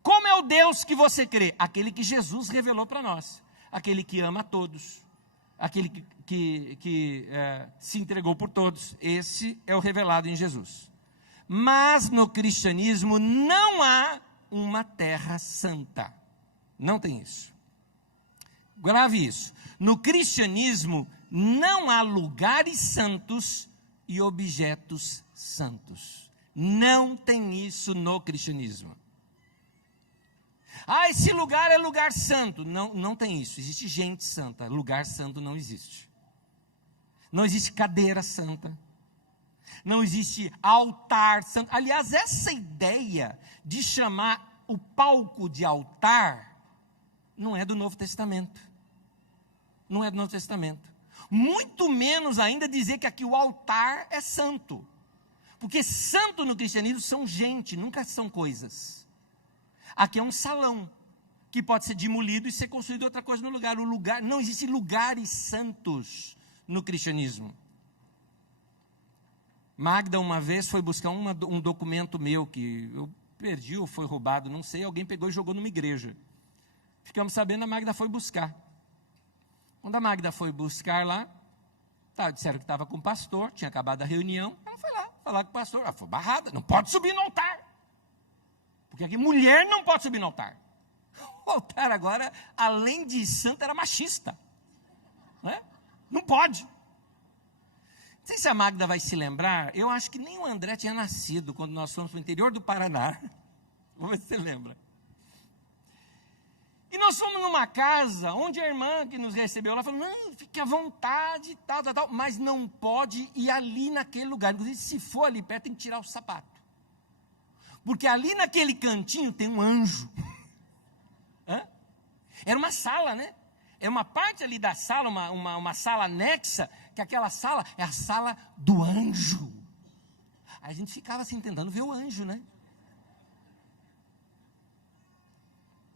Como é o Deus que você crê? Aquele que Jesus revelou para nós. Aquele que ama a todos. Aquele que se entregou por todos. Esse é o revelado em Jesus. Mas no cristianismo não há uma terra santa. Não tem isso. Grave isso. No cristianismo não há lugares santos e objetos santos. Não tem isso no cristianismo. Ah, esse lugar é lugar santo. Não, não tem isso. Existe gente santa. Lugar santo não existe. Não existe cadeira santa. Não existe altar santo. Aliás, essa ideia de chamar o palco de altar não é do Novo Testamento. Não é do Novo Testamento. Muito menos ainda dizer que aqui o altar é santo. Porque santo no cristianismo são gente, nunca são coisas. Aqui é um salão, que pode ser demolido e ser construído outra coisa no lugar. Não existem lugares santos no cristianismo. Magda uma vez foi buscar um documento meu, que eu perdi ou foi roubado, não sei, alguém pegou e jogou numa igreja. Ficamos sabendo, a Magda foi buscar. Quando a Magda foi buscar lá, disseram que estava com o pastor, tinha acabado a reunião, ela foi lá falar com o pastor, ela foi barrada, não pode subir no altar. Porque aqui mulher não pode subir no altar. O altar agora, além de santo, era machista. Né? Não pode. Não sei se a Magda vai se lembrar, eu acho que nem o André tinha nascido quando nós fomos para o interior do Paraná. Vamos ver se você lembra. E nós fomos numa casa onde a irmã que nos recebeu lá falou, não, fique à vontade, tal, mas não pode ir ali naquele lugar. Inclusive, se for ali perto, tem que tirar o sapato. Porque ali naquele cantinho tem um anjo. Era uma sala, né? É uma parte ali da sala, uma sala anexa, que aquela sala é a sala do anjo. Aí a gente ficava assim, tentando ver o anjo, né?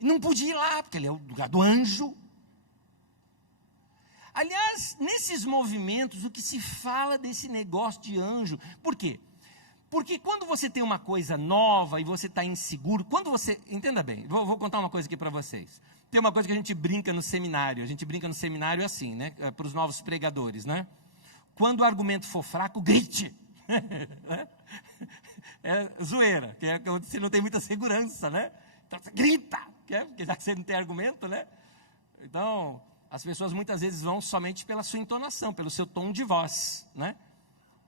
E não podia ir lá, porque ele é o lugar do anjo. Aliás, nesses movimentos, o que se fala desse negócio de anjo, por quê? Porque quando você tem uma coisa nova e você está inseguro, quando você... Entenda bem, vou contar uma coisa aqui para vocês. Tem uma coisa que a gente brinca no seminário. A gente brinca no seminário assim, né? Para os novos pregadores, né? Quando o argumento for fraco, grite. É zoeira, que é quando você não tem muita segurança, né? Então você grita, porque já que você não tem argumento, né? Então, as pessoas muitas vezes vão somente pela sua entonação, pelo seu tom de voz, né?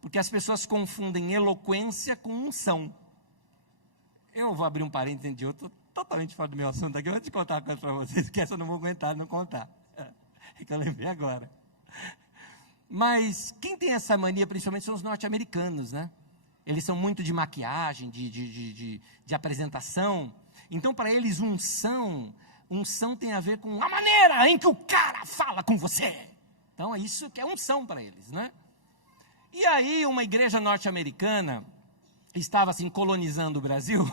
Porque as pessoas confundem eloquência com unção. Eu vou abrir um parênteses de outro, totalmente fora do meu assunto aqui. Eu vou te contar uma coisa para vocês, que essa eu não vou aguentar não contar. É que eu lembrei agora. Mas quem tem essa mania, principalmente, são os norte-americanos, né? Eles são muito de maquiagem, de apresentação. Então, para eles, unção tem a ver com a maneira em que o cara fala com você. Então, é isso que é unção para eles, né? E aí, uma igreja norte-americana estava assim colonizando o Brasil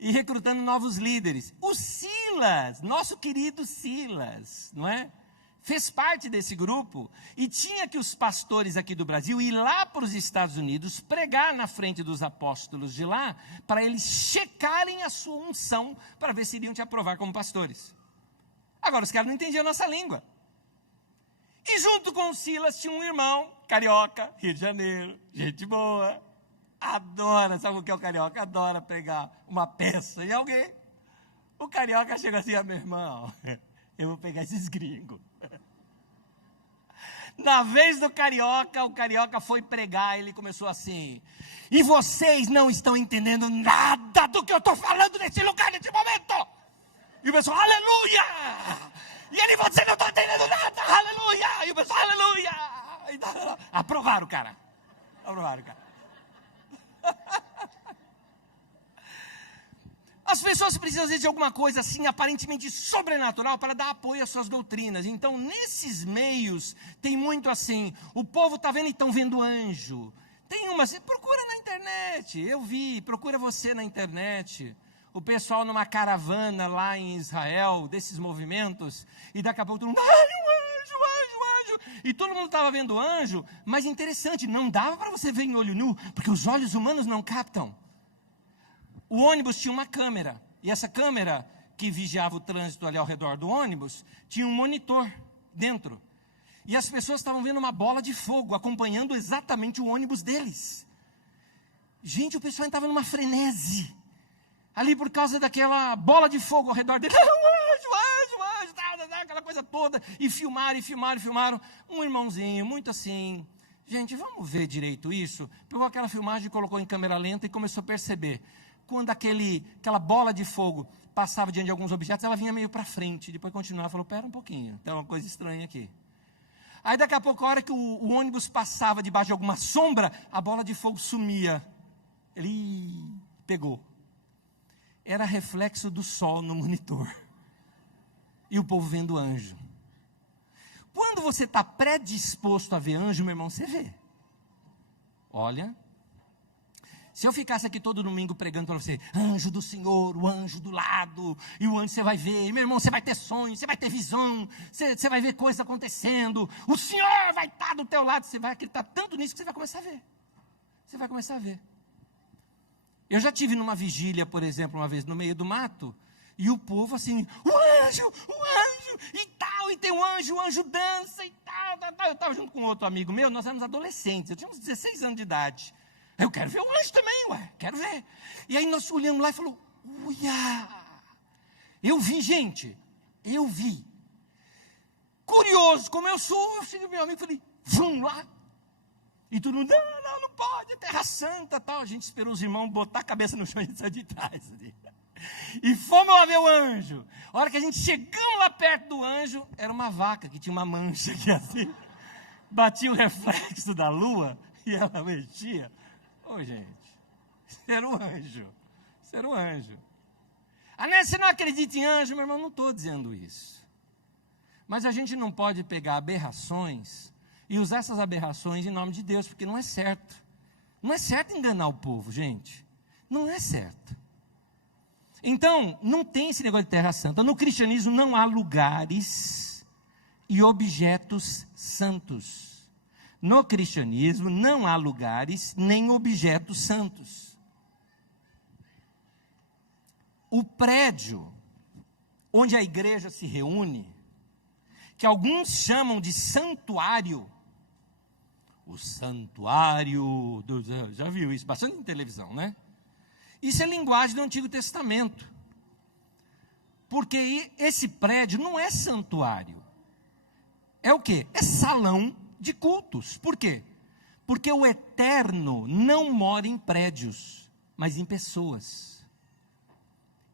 e recrutando novos líderes. O Silas, nosso querido Silas, não é? Fez parte desse grupo e tinha que os pastores aqui do Brasil ir lá para os Estados Unidos pregar na frente dos apóstolos de lá para eles checarem a sua unção para ver se iriam te aprovar como pastores. Agora, os caras não entendiam a nossa língua. E junto com o Silas tinha um irmão, carioca, Rio de Janeiro, gente boa, adora, sabe o que é o carioca? Adora pegar uma peça em alguém. O carioca chega assim, meu irmão, eu vou pegar esses gringos. Na vez do carioca, o carioca foi pregar, ele começou assim, e vocês não estão entendendo nada do que eu estou falando nesse lugar, nesse momento. E o pessoal, aleluia! E ele falou, você não está entendendo nada, aleluia! E o pessoal, aleluia! Aprovaram o cara. As pessoas precisam, às vezes, de alguma coisa assim, aparentemente sobrenatural, para dar apoio às suas doutrinas. Então, nesses meios, tem muito assim, o povo está vendo e estão vendo anjo. Tem uma, você procura na internet, eu vi, procura você na internet, o pessoal numa caravana lá em Israel, desses movimentos, e daqui a pouco todo mundo, ai, um anjo, e todo mundo estava vendo anjo, mas interessante, não dava para você ver em olho nu, porque os olhos humanos não captam. O ônibus tinha uma câmera, e essa câmera que vigiava o trânsito ali ao redor do ônibus, tinha um monitor dentro. E as pessoas estavam vendo uma bola de fogo, acompanhando exatamente o ônibus deles. Gente, o pessoal estava numa frenesi, ali por causa daquela bola de fogo ao redor deles. Anjo, aquela coisa toda. E filmaram. Um irmãozinho, muito assim, gente, vamos ver direito isso. Pegou aquela filmagem, colocou em câmera lenta e começou a perceber. Quando aquela bola de fogo passava diante de alguns objetos, ela vinha meio para frente. Depois continuava, falou, pera um pouquinho, tem uma coisa estranha aqui. Aí daqui a pouco, a hora que o ônibus passava debaixo de alguma sombra, a bola de fogo sumia. Ele pegou. Era reflexo do sol no monitor. E o povo vendo anjo. Quando você está predisposto a ver anjo, meu irmão, você vê. Olha, se eu ficasse aqui todo domingo pregando para você, anjo do Senhor, o anjo do lado, e o anjo você vai ver, meu irmão, você vai ter sonhos, você vai ter visão, você vai ver coisas acontecendo, o Senhor vai estar do teu lado, você vai acreditar tanto nisso que você vai começar a ver. Você vai começar a ver. Eu já tive numa vigília, por exemplo, uma vez no meio do mato, e o povo assim, o anjo, e tal, e tem o anjo dança e tal. Eu estava junto com outro amigo meu, nós éramos adolescentes, eu tinha uns 16 anos de idade. Eu quero ver o anjo também, quero ver. E aí nós olhamos lá e falou, uia. Eu vi, gente, Curioso, como eu sou, eu cheguei meu amigo e falei, vamos lá. E todo mundo, não pode, é terra santa, tal. A gente esperou os irmãos botar a cabeça no chão e a gente saiu de trás. E fomos lá ver o anjo. A hora que a gente chegamos lá perto do anjo, era uma vaca que tinha uma mancha aqui assim. Batia o reflexo da lua e ela mexia. Gente, isso era um anjo. Você não acredita em anjo? Meu irmão, não estou dizendo isso. Mas a gente não pode pegar aberrações e usar essas aberrações em nome de Deus, porque não é certo. Não é certo enganar o povo, gente. Não é certo. Então, não tem esse negócio de terra santa. No cristianismo não há lugares e objetos santos. No cristianismo não há lugares nem objetos santos. O prédio onde a igreja se reúne, que alguns chamam de santuário, o santuário, já viu isso, bastante em televisão, né? Isso é linguagem do Antigo Testamento, porque esse prédio não é santuário, é o quê? É salão de cultos. Por quê? Porque o eterno não mora em prédios, mas em pessoas.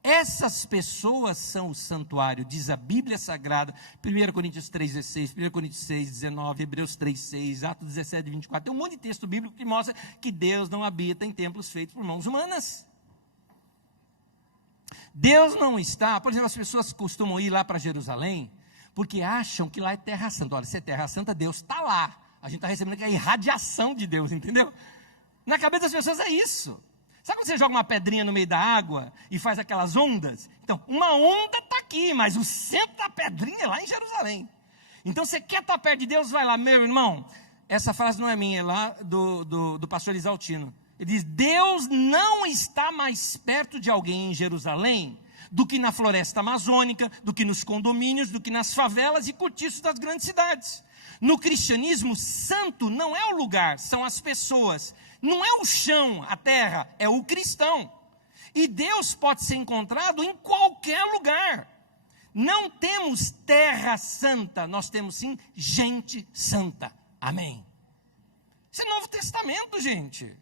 Essas pessoas são o santuário, diz a Bíblia Sagrada, 1 Coríntios 3,16, 1 Coríntios 6,19, Hebreus 3,6, Atos 17, 24, tem um monte de texto bíblico que mostra que Deus não habita em templos feitos por mãos humanas. Deus não está, por exemplo, as pessoas costumam ir lá para Jerusalém, porque acham que lá é terra santa. Olha, se é terra santa, Deus está lá. A gente está recebendo a irradiação de Deus, entendeu? Na cabeça das pessoas é isso. Sabe quando você joga uma pedrinha no meio da água e faz aquelas ondas? Então, uma onda está aqui, mas o centro da pedrinha é lá em Jerusalém. Então, você quer estar perto de Deus, vai lá. Meu irmão, essa frase não é minha, é lá do pastor Isaltino. Ele diz, Deus não está mais perto de alguém em Jerusalém do que na floresta amazônica, do que nos condomínios, do que nas favelas e cortiços das grandes cidades. No cristianismo, santo não é o lugar, são as pessoas. Não é o chão, a terra, é o cristão. E Deus pode ser encontrado em qualquer lugar. Não temos terra santa, nós temos sim gente santa. Amém. Isso é Novo Testamento, gente.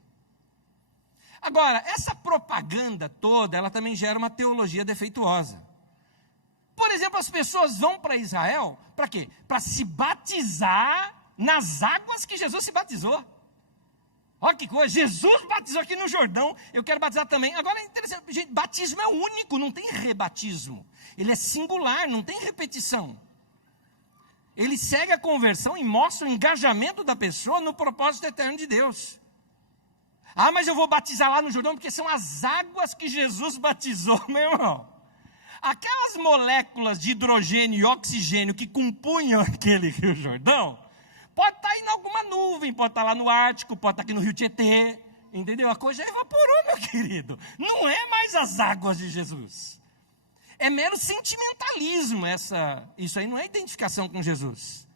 Agora, essa propaganda toda, ela também gera uma teologia defeituosa. Por exemplo, as pessoas vão para Israel, para quê? Para se batizar nas águas que Jesus se batizou. Olha que coisa, Jesus batizou aqui no Jordão, eu quero batizar também. Agora é interessante, gente, batismo é único, não tem rebatismo. Ele é singular, não tem repetição. Ele segue a conversão e mostra o engajamento da pessoa no propósito eterno de Deus. Ah, mas eu vou batizar lá no Jordão, porque são as águas que Jesus batizou, meu irmão. Aquelas moléculas de hidrogênio e oxigênio que compunham aquele Rio Jordão, pode estar em alguma nuvem, pode estar lá no Ártico, pode estar aqui no Rio Tietê, entendeu? A coisa já evaporou, meu querido. Não é mais as águas de Jesus. É mero sentimentalismo isso aí não é identificação com Jesus.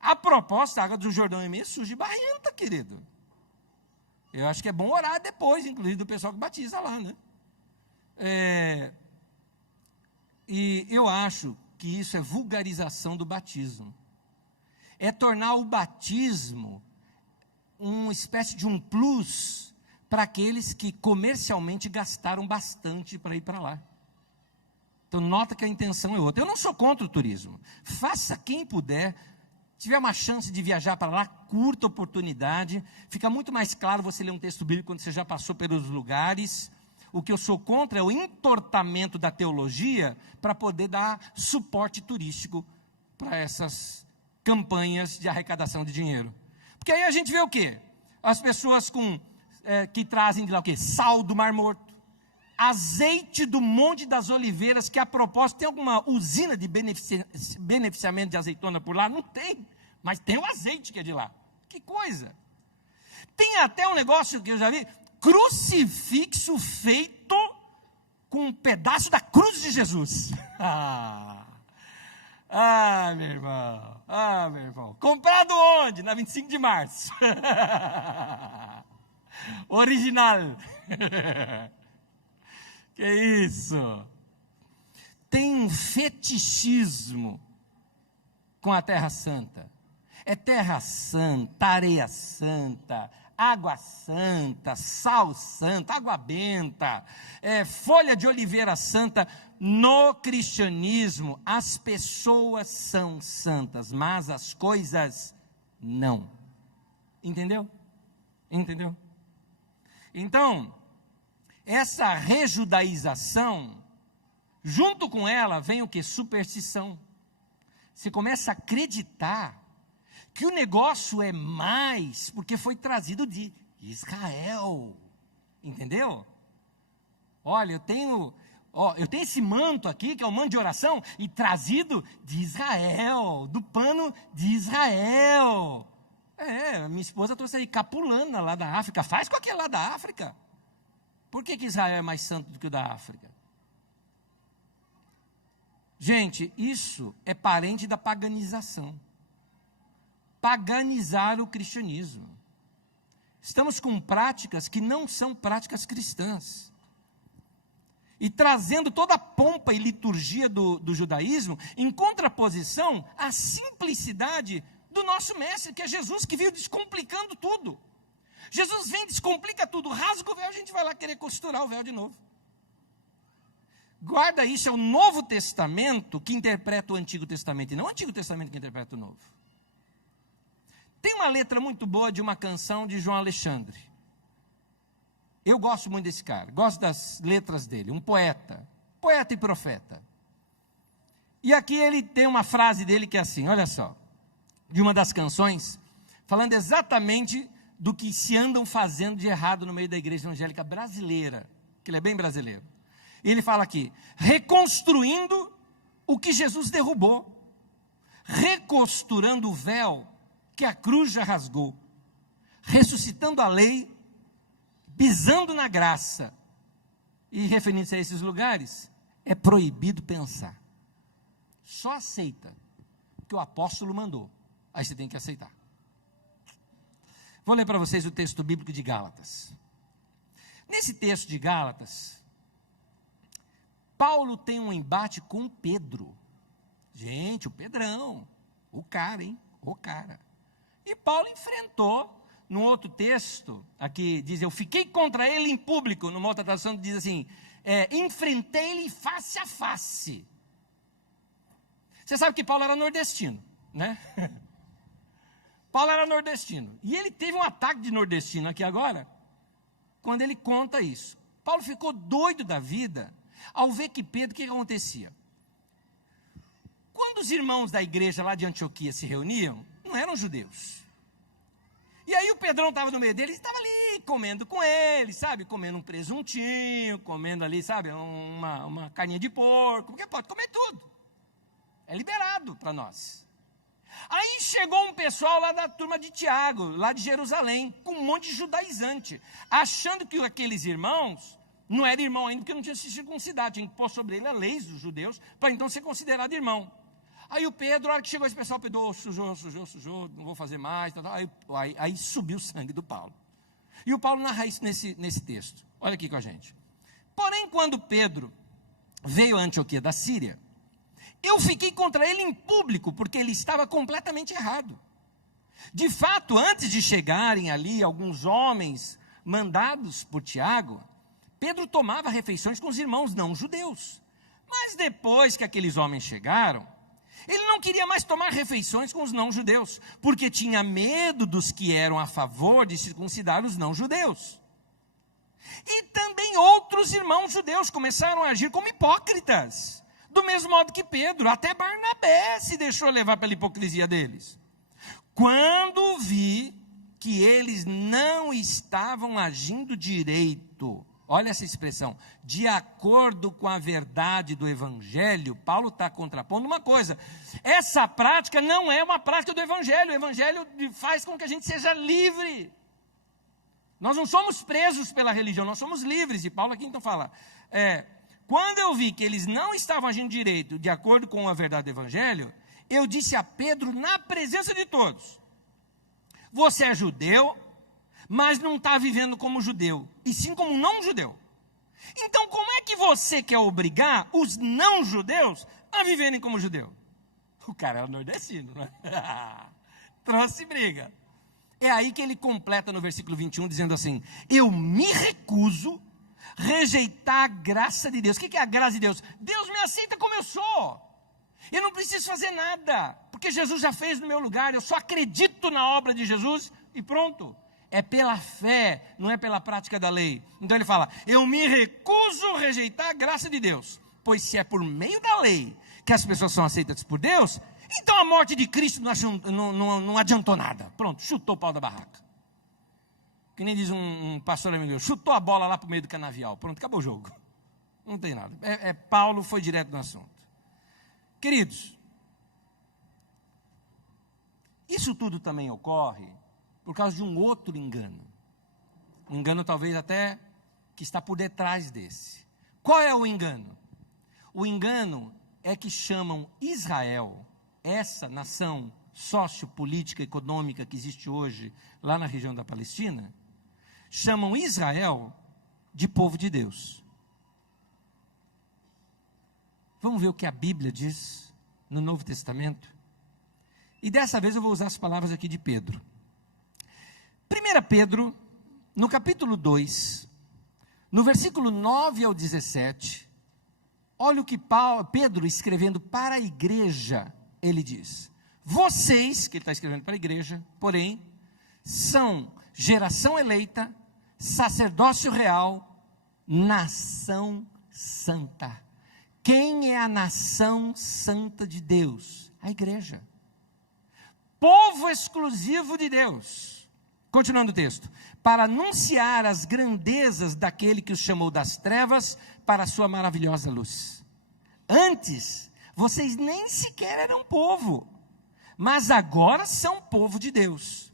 A proposta, a água do Jordão é meio suja e barrenta, querido. Eu acho que é bom orar depois, inclusive do pessoal que batiza lá, né? E eu acho que isso é vulgarização do batismo. É tornar o batismo uma espécie de um plus para aqueles que comercialmente gastaram bastante para ir para lá. Então nota que a intenção é outra. Eu não sou contra o turismo. Faça quem puder. Tiver uma chance de viajar para lá, curta oportunidade. Fica muito mais claro você ler um texto bíblico quando você já passou pelos lugares. O que eu sou contra é o entortamento da teologia para poder dar suporte turístico para essas campanhas de arrecadação de dinheiro. Porque aí a gente vê o quê? As pessoas que trazem de lá o quê? Sal do Mar Morto, azeite do Monte das Oliveiras, que a propósito tem alguma usina de beneficiamento de azeitona por lá? Não tem, mas tem o azeite que é de lá. Que coisa! Tem até um negócio que eu já vi, crucifixo feito com um pedaço da cruz de Jesus. Meu irmão. Meu irmão. Comprado onde? Na 25 de março. Original. Que isso? Tem um fetichismo com a Terra Santa. É Terra Santa, areia santa, água santa, sal santa, água benta, folha de oliveira santa. No cristianismo, as pessoas são santas, mas as coisas não. Entendeu? Entendeu? Então, essa rejudaização, junto com ela vem o que? Superstição. Você começa a acreditar que o negócio é mais porque foi trazido de Israel. Entendeu? Olha, eu tenho esse manto aqui, que é o manto de oração, e trazido de Israel, do pano de Israel. Minha esposa trouxe aí capulana lá da África. Faz com aquele lá da África. Por que Israel é mais santo do que o da África? Gente, isso é parente da paganização. Paganizar o cristianismo. Estamos com práticas que não são práticas cristãs. E trazendo toda a pompa e liturgia do judaísmo, em contraposição à simplicidade do nosso mestre, que é Jesus, que veio descomplicando tudo. Jesus vem, descomplica tudo, rasga o véu, a gente vai lá querer costurar o véu de novo. Guarda isso, é o Novo Testamento que interpreta o Antigo Testamento, e não o Antigo Testamento que interpreta o Novo. Tem uma letra muito boa de uma canção de João Alexandre. Eu gosto muito desse cara, gosto das letras dele, um poeta e profeta. E aqui ele tem uma frase dele que é assim, olha só, de uma das canções, falando exatamente do que se andam fazendo de errado no meio da igreja evangélica brasileira, que ele é bem brasileiro. E ele fala aqui, reconstruindo o que Jesus derrubou, recosturando o véu que a cruz já rasgou, ressuscitando a lei, pisando na graça. E referindo-se a esses lugares, é proibido pensar. Só aceita o que o apóstolo mandou. Aí você tem que aceitar. Vou ler para vocês o texto bíblico de Gálatas. Nesse texto de Gálatas, Paulo tem um embate com Pedro. Gente, o Pedrão, o cara, hein? O cara. E Paulo enfrentou, num outro texto, aqui diz, eu fiquei contra ele em público, numa outra tradução diz assim, enfrentei-lhe face a face. Você sabe que Paulo era nordestino, né? Paulo era nordestino. E ele teve um ataque de nordestino aqui agora, quando ele conta isso. Paulo ficou doido da vida, ao ver que Pedro, o que acontecia? Quando os irmãos da igreja lá de Antioquia se reuniam, não eram judeus. E aí o Pedrão estava no meio deles, estava ali comendo com eles, sabe? Comendo um presuntinho, comendo ali, sabe? Uma carninha de porco, porque pode comer tudo. É liberado para nós. Aí chegou um pessoal lá da turma de Tiago, lá de Jerusalém, com um monte de judaizante, achando que aqueles irmãos não eram irmão ainda, porque não tinha se circuncidado, tinha que pôr sobre ele a lei dos judeus, para então ser considerado irmão. Aí o Pedro, na hora que chegou esse pessoal, Pedro, sujou, não vou fazer mais. Aí subiu o sangue do Paulo. E o Paulo narra isso nesse texto. Olha aqui com a gente. Porém, quando Pedro veio a Antioquia da Síria, eu fiquei contra ele em público, porque ele estava completamente errado. De fato, antes de chegarem ali alguns homens mandados por Tiago, Pedro tomava refeições com os irmãos não judeus. Mas depois que aqueles homens chegaram, ele não queria mais tomar refeições com os não-judeus, porque tinha medo dos que eram a favor de circuncidar os não-judeus. E também outros irmãos judeus começaram a agir como hipócritas, do mesmo modo que Pedro. Até Barnabé se deixou levar pela hipocrisia deles. Quando vi que eles não estavam agindo direito, olha essa expressão, de acordo com a verdade do Evangelho, Paulo está contrapondo uma coisa. Essa prática não é uma prática do Evangelho. O Evangelho faz com que a gente seja livre. Nós não somos presos pela religião, nós somos livres. E Paulo aqui então fala, quando eu vi que eles não estavam agindo direito, de acordo com a verdade do Evangelho, eu disse a Pedro, na presença de todos, você é judeu, mas não está vivendo como judeu, e sim como não-judeu. Então, como é que você quer obrigar os não-judeus a viverem como judeu? O cara é o nordestino, né? Trouxe briga. É aí que ele completa no versículo 21, dizendo assim, eu me recuso a rejeitar a graça de Deus. O que é a graça de Deus? Deus me aceita como eu sou. Eu não preciso fazer nada, porque Jesus já fez no meu lugar, eu só acredito na obra de Jesus e pronto. É pela fé, não é pela prática da lei. Então ele fala, eu me recuso a rejeitar a graça de Deus, pois se é por meio da lei que as pessoas são aceitas por Deus, então a morte de Cristo não adiantou nada. Pronto, chutou o pau da barraca. Que nem diz um pastor amigo meu, chutou a bola lá para o meio do canavial. Pronto, acabou o jogo. Não tem nada. Paulo foi direto no assunto. Queridos, isso tudo também ocorre por causa de um outro engano. Um engano talvez até que está por detrás desse. Qual é o engano? O engano é que chamam Israel, essa nação sociopolítica, econômica que existe hoje lá na região da Palestina, chamam Israel de povo de Deus. Vamos ver o que a Bíblia diz no Novo Testamento? E dessa vez eu vou usar as palavras aqui de Pedro. 1 Pedro, no capítulo 2, no versículo 9 ao 17, olha o que Pedro, escrevendo para a igreja, ele diz, vocês, que ele está escrevendo para a igreja, porém, são geração eleita, sacerdócio real, nação santa. Quem é a nação santa de Deus? A igreja. Povo exclusivo de Deus. Continuando o texto. Para anunciar as grandezas daquele que os chamou das trevas para a sua maravilhosa luz. Antes, vocês nem sequer eram povo, mas agora são povo de Deus.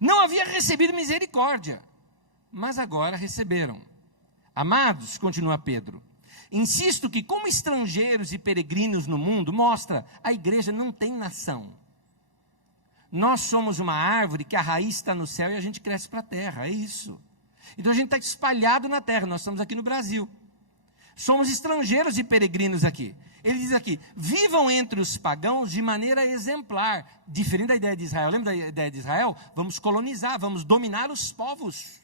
Não havia recebido misericórdia, mas agora receberam. Amados, continua Pedro, insisto que como estrangeiros e peregrinos no mundo, mostra, a igreja não tem nação. Nós somos uma árvore que a raiz está no céu e a gente cresce para a terra, é isso. Então a gente está espalhado na terra, nós estamos aqui no Brasil. Somos estrangeiros e peregrinos aqui. Ele diz aqui, vivam entre os pagãos de maneira exemplar, diferente da ideia de Israel. Lembra da ideia de Israel? Vamos colonizar, vamos dominar os povos.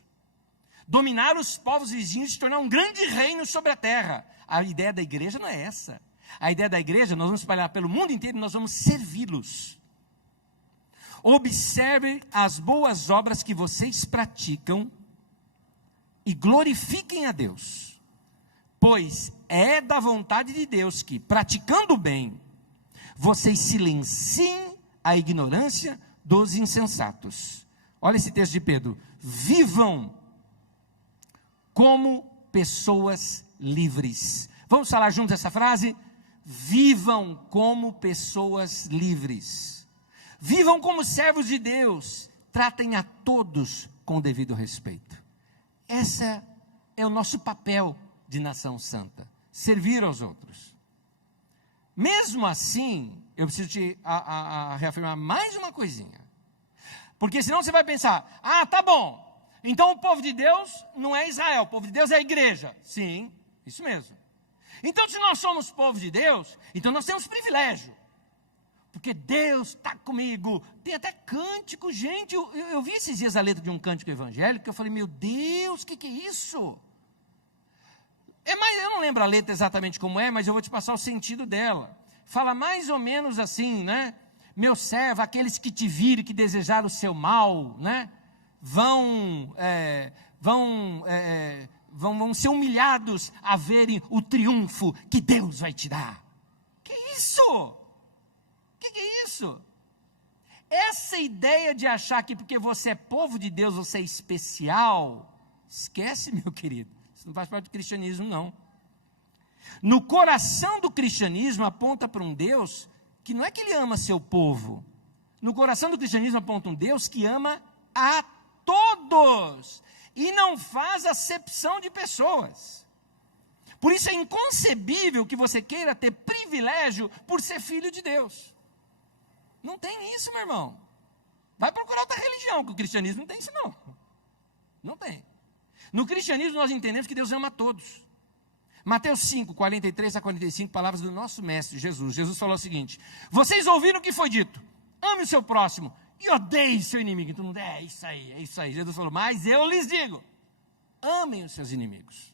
Dominar os povos vizinhos e se tornar um grande reino sobre a terra. A ideia da igreja não é essa. A ideia da igreja, nós vamos espalhar pelo mundo inteiro e nós vamos servi-los. Observem as boas obras que vocês praticam e glorifiquem a Deus, pois é da vontade de Deus que, praticando o bem, vocês silenciem a ignorância dos insensatos. Olha esse texto de Pedro. Vivam como pessoas livres. Vamos falar juntos essa frase? Vivam como pessoas livres. Vivam como servos de Deus. Tratem a todos com o devido respeito. Esse é o nosso papel de nação santa. Servir aos outros. Mesmo assim, eu preciso te reafirmar mais uma coisinha. Porque senão você vai pensar, tá bom, então o povo de Deus não é Israel, o povo de Deus é a igreja. Sim, isso mesmo. Então se nós somos povo de Deus, então nós temos privilégio. Porque Deus está comigo. Tem até cântico, gente. Eu vi esses dias a letra de um cântico evangélico, que eu falei, meu Deus, o que é isso? Eu não lembro a letra exatamente como é, mas eu vou te passar o sentido dela. Fala mais ou menos assim, né? Meu servo, aqueles que te virem, que desejaram o seu mal, né? Vão ser humilhados a verem o triunfo que Deus vai te dar. Que isso? Que é isso? Essa ideia de achar que porque você é povo de Deus, você é especial, esquece, meu querido. Isso não faz parte do cristianismo, não. No coração do cristianismo aponta para um Deus que não é que ele ama seu povo. No coração do cristianismo aponta um Deus que ama a todos e não faz acepção de pessoas. Por isso é inconcebível que você queira ter privilégio por ser filho de Deus. Não tem isso, meu irmão. Vai procurar outra religião, que o cristianismo não tem isso, não. Não tem. No cristianismo nós entendemos que Deus ama a todos. Mateus 5, 43 a 45, palavras do nosso mestre Jesus. Jesus falou o seguinte: vocês ouviram o que foi dito, ame o seu próximo e odeie seu inimigo. Então, é isso aí. Jesus falou, mas eu lhes digo, amem os seus inimigos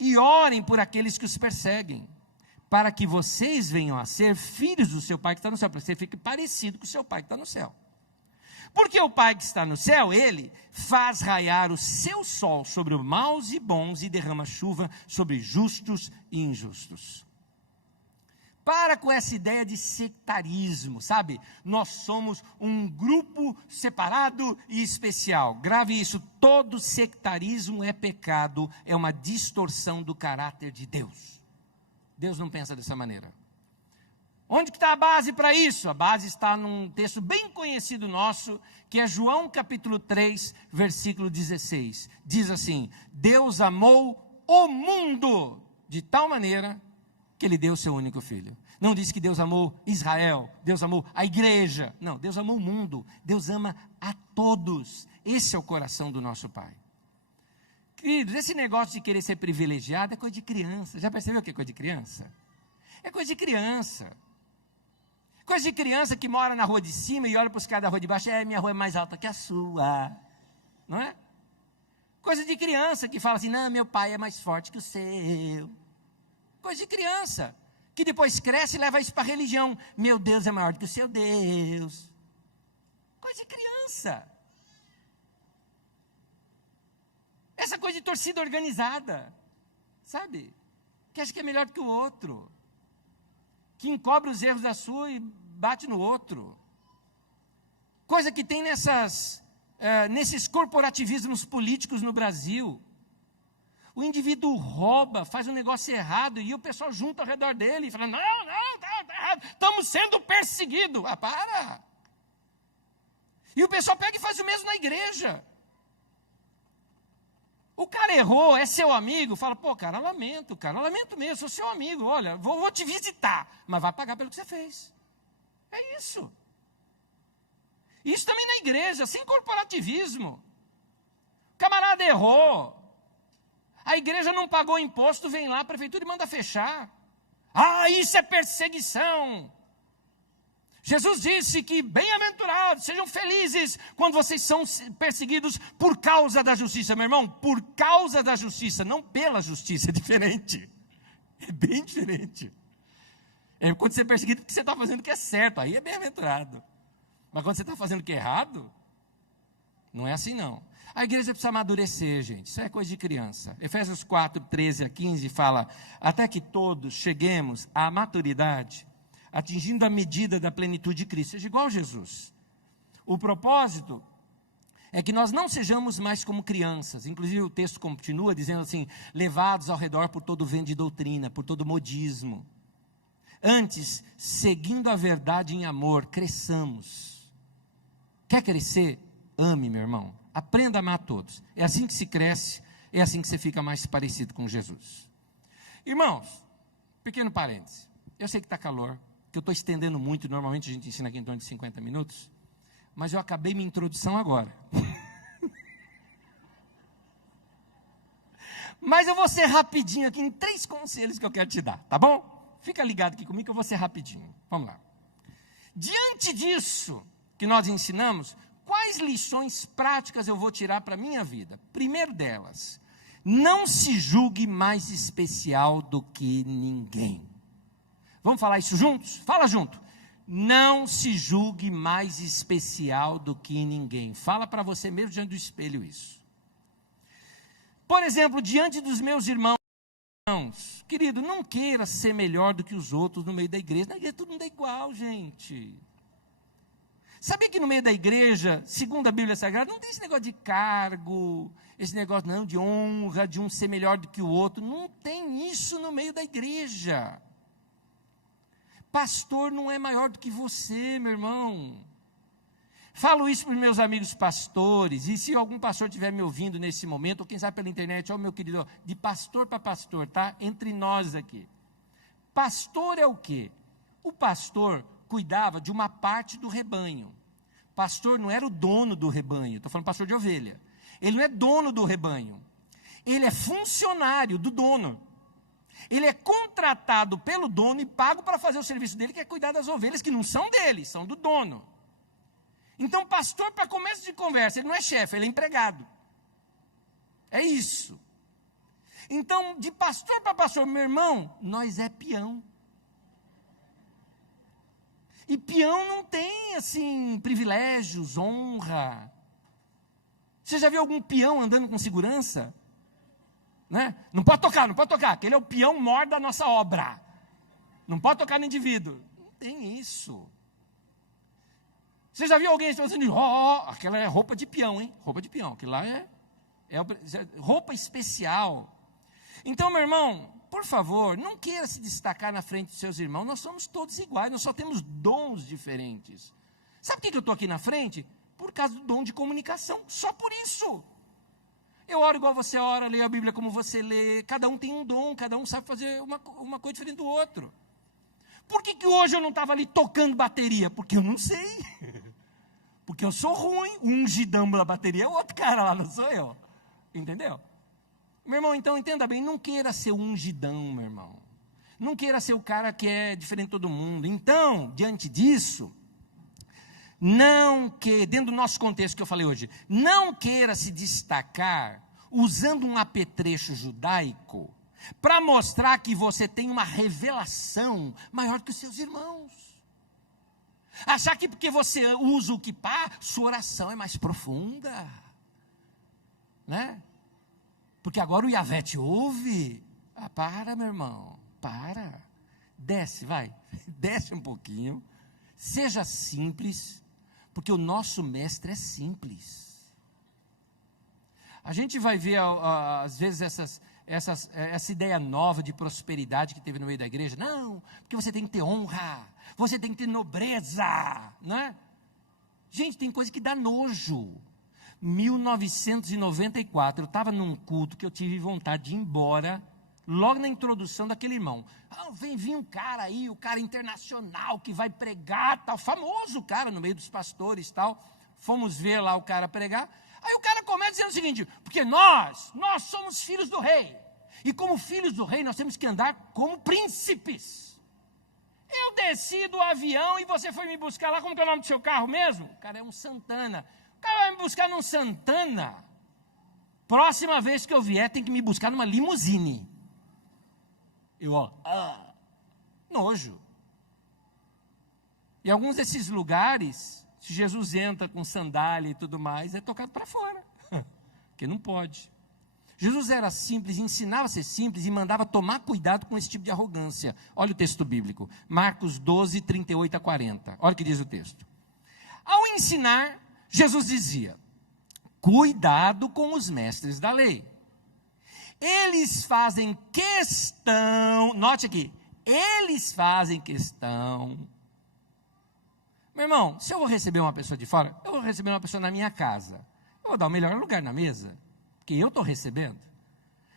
e orem por aqueles que os perseguem, para que vocês venham a ser filhos do seu Pai que está no céu, para que você fique parecido com o seu Pai que está no céu. Porque o Pai que está no céu, Ele faz raiar o seu sol sobre os maus e bons e derrama chuva sobre justos e injustos. Para com essa ideia de sectarismo, sabe? Nós somos um grupo separado e especial. Grave isso, todo sectarismo é pecado, é uma distorção do caráter de Deus. Deus não pensa dessa maneira. Onde que está a base para isso? A base está num texto bem conhecido nosso, que é João capítulo 3, versículo 16. Diz assim: Deus amou o mundo de tal maneira que Ele deu o seu único filho. Não diz que Deus amou Israel, Deus amou a igreja. Não, Deus amou o mundo. Deus ama a todos. Esse é o coração do nosso Pai. Queridos, esse negócio de querer ser privilegiado é coisa de criança. Já percebeu o que é coisa de criança? É coisa de criança. Coisa de criança que mora na rua de cima e olha para os caras da rua de baixo, minha rua é mais alta que a sua, não é? Coisa de criança que fala assim, não, meu pai é mais forte que o seu. Coisa de criança, que depois cresce e leva isso para a religião, meu Deus é maior do que o seu Deus. Coisa de criança. Essa coisa de torcida organizada, sabe? Que acha que é melhor do que o outro. Que encobre os erros da sua e bate no outro. Coisa que tem nesses corporativismos políticos no Brasil. O indivíduo rouba, faz um negócio errado e o pessoal junta ao redor dele e fala, não, tá errado, estamos sendo perseguidos. Para! E o pessoal pega e faz o mesmo na igreja. O cara errou, é seu amigo, fala, pô, cara, lamento mesmo, sou seu amigo, olha, vou te visitar, mas vai pagar pelo que você fez. É isso. Isso também na igreja, sem corporativismo. O camarada errou, a igreja não pagou imposto, vem lá, a prefeitura e manda fechar. Isso é perseguição. Jesus disse que bem-aventurados, sejam felizes quando vocês são perseguidos por causa da justiça. Meu irmão, por causa da justiça, não pela justiça, é diferente. É bem diferente. É quando você é perseguido porque você está fazendo o que é certo, aí é bem-aventurado. Mas quando você está fazendo o que é errado, não é assim não. A igreja precisa amadurecer, gente, isso é coisa de criança. Efésios 4, 13 a 15 fala, até que todos cheguemos à maturidade, atingindo a medida da plenitude de Cristo, seja igual a Jesus. O propósito é que nós não sejamos mais como crianças. Inclusive o texto continua dizendo assim, levados ao redor por todo vento de doutrina, por todo modismo. Antes, seguindo a verdade em amor, cresçamos. Quer crescer? Ame, meu irmão. Aprenda a amar a todos. É assim que se cresce, é assim que você fica mais parecido com Jesus. Irmãos, pequeno parêntese. Eu sei que está calor, que eu estou estendendo muito, normalmente a gente ensina aqui em torno de 50 minutos, mas eu acabei minha introdução agora. Mas eu vou ser rapidinho aqui em 3 conselhos que eu quero te dar, tá bom? Fica ligado aqui comigo que eu vou ser rapidinho. Vamos lá. Diante disso que nós ensinamos, quais lições práticas eu vou tirar para a minha vida? Primeiro delas, não se julgue mais especial do que ninguém. Vamos falar isso juntos? Fala junto. Não se julgue mais especial do que ninguém. Fala para você mesmo diante do espelho isso. Por exemplo, diante dos meus irmãos, querido, não queira ser melhor do que os outros no meio da igreja. Na igreja todo mundo é igual, gente. Sabia que no meio da igreja, segundo a Bíblia Sagrada, não tem esse negócio de cargo, esse negócio não, de honra, de um ser melhor do que o outro. Não tem isso no meio da igreja. Pastor não é maior do que você, meu irmão. Falo isso para os meus amigos pastores, e se algum pastor estiver me ouvindo nesse momento, ou quem sabe pela internet, ó meu querido, ó, de pastor para pastor, tá? Entre nós aqui. Pastor é o quê? O pastor cuidava de uma parte do rebanho. Pastor não era o dono do rebanho, estou falando pastor de ovelha. Ele não é dono do rebanho. Ele é funcionário do dono. Ele é contratado pelo dono e pago para fazer o serviço dele, que é cuidar das ovelhas que não são dele, são do dono. Então, pastor, para começo de conversa, ele não é chefe, ele é empregado. É isso. Então, de pastor para pastor, meu irmão, nós é peão. E peão não tem, assim, privilégios, honra. Você já viu algum peão andando com segurança? Né? Não pode tocar, aquele é o peão mor da nossa obra. Não pode tocar no indivíduo. Não tem isso. Você já viu alguém falando assim, aquela é roupa de peão, hein? Roupa de peão, aquilo lá é roupa especial. Então, meu irmão, por favor, não queira se destacar na frente dos seus irmãos, nós somos todos iguais, nós só temos dons diferentes. Sabe por que eu estou aqui na frente? Por causa do dom de comunicação, só por isso. Eu oro igual você ora, leio a Bíblia como você lê, cada um tem um dom, cada um sabe fazer uma coisa diferente do outro. Por que hoje eu não estava ali tocando bateria? Porque eu não sei. Porque eu sou ruim, o ungidão da bateria é o outro cara lá, não sou eu. Entendeu? Meu irmão, então entenda bem, não queira ser o ungidão, meu irmão. Não queira ser o cara que é diferente de todo mundo. Então, diante disso, dentro do nosso contexto que eu falei hoje, não queira se destacar usando um apetrecho judaico para mostrar que você tem uma revelação maior que os seus irmãos. Achar que porque você usa o quipá, sua oração é mais profunda. Né? Porque agora o Yahvé te ouve. Para, meu irmão, para. Desce, vai. Desce um pouquinho. Seja simples, porque o nosso mestre é simples. A gente vai ver, às vezes, essa ideia nova de prosperidade que teve no meio da igreja. Não, porque você tem que ter honra, você tem que ter nobreza, né? Gente, tem coisa que dá nojo. 1994, eu estava num culto que eu tive vontade de ir embora, logo na introdução daquele irmão. Vem vir um cara aí, o cara internacional que vai pregar, tal, famoso cara no meio dos pastores, tal. Fomos ver lá o cara pregar. Aí o cara começa dizendo o seguinte, porque nós somos filhos do rei. E como filhos do rei, nós temos que andar como príncipes. Eu desci do avião e você foi me buscar lá, como que é o nome do seu carro mesmo? O cara é um Santana. O cara vai me buscar num Santana. Próxima vez que eu vier, tem que me buscar numa limusine. Eu, nojo. E alguns desses lugares, se Jesus entra com sandália e tudo mais, é tocado para fora. Porque não pode. Jesus era simples, ensinava a ser simples e mandava tomar cuidado com esse tipo de arrogância. Olha o texto bíblico. Marcos 12, 38 a 40. Olha o que diz o texto. Ao ensinar, Jesus dizia: Cuidado com os mestres da lei. Eles fazem questão, note aqui, eles fazem questão. Meu irmão, se eu vou receber uma pessoa de fora, eu vou receber uma pessoa na minha casa. Eu vou dar o melhor lugar na mesa, porque eu estou recebendo.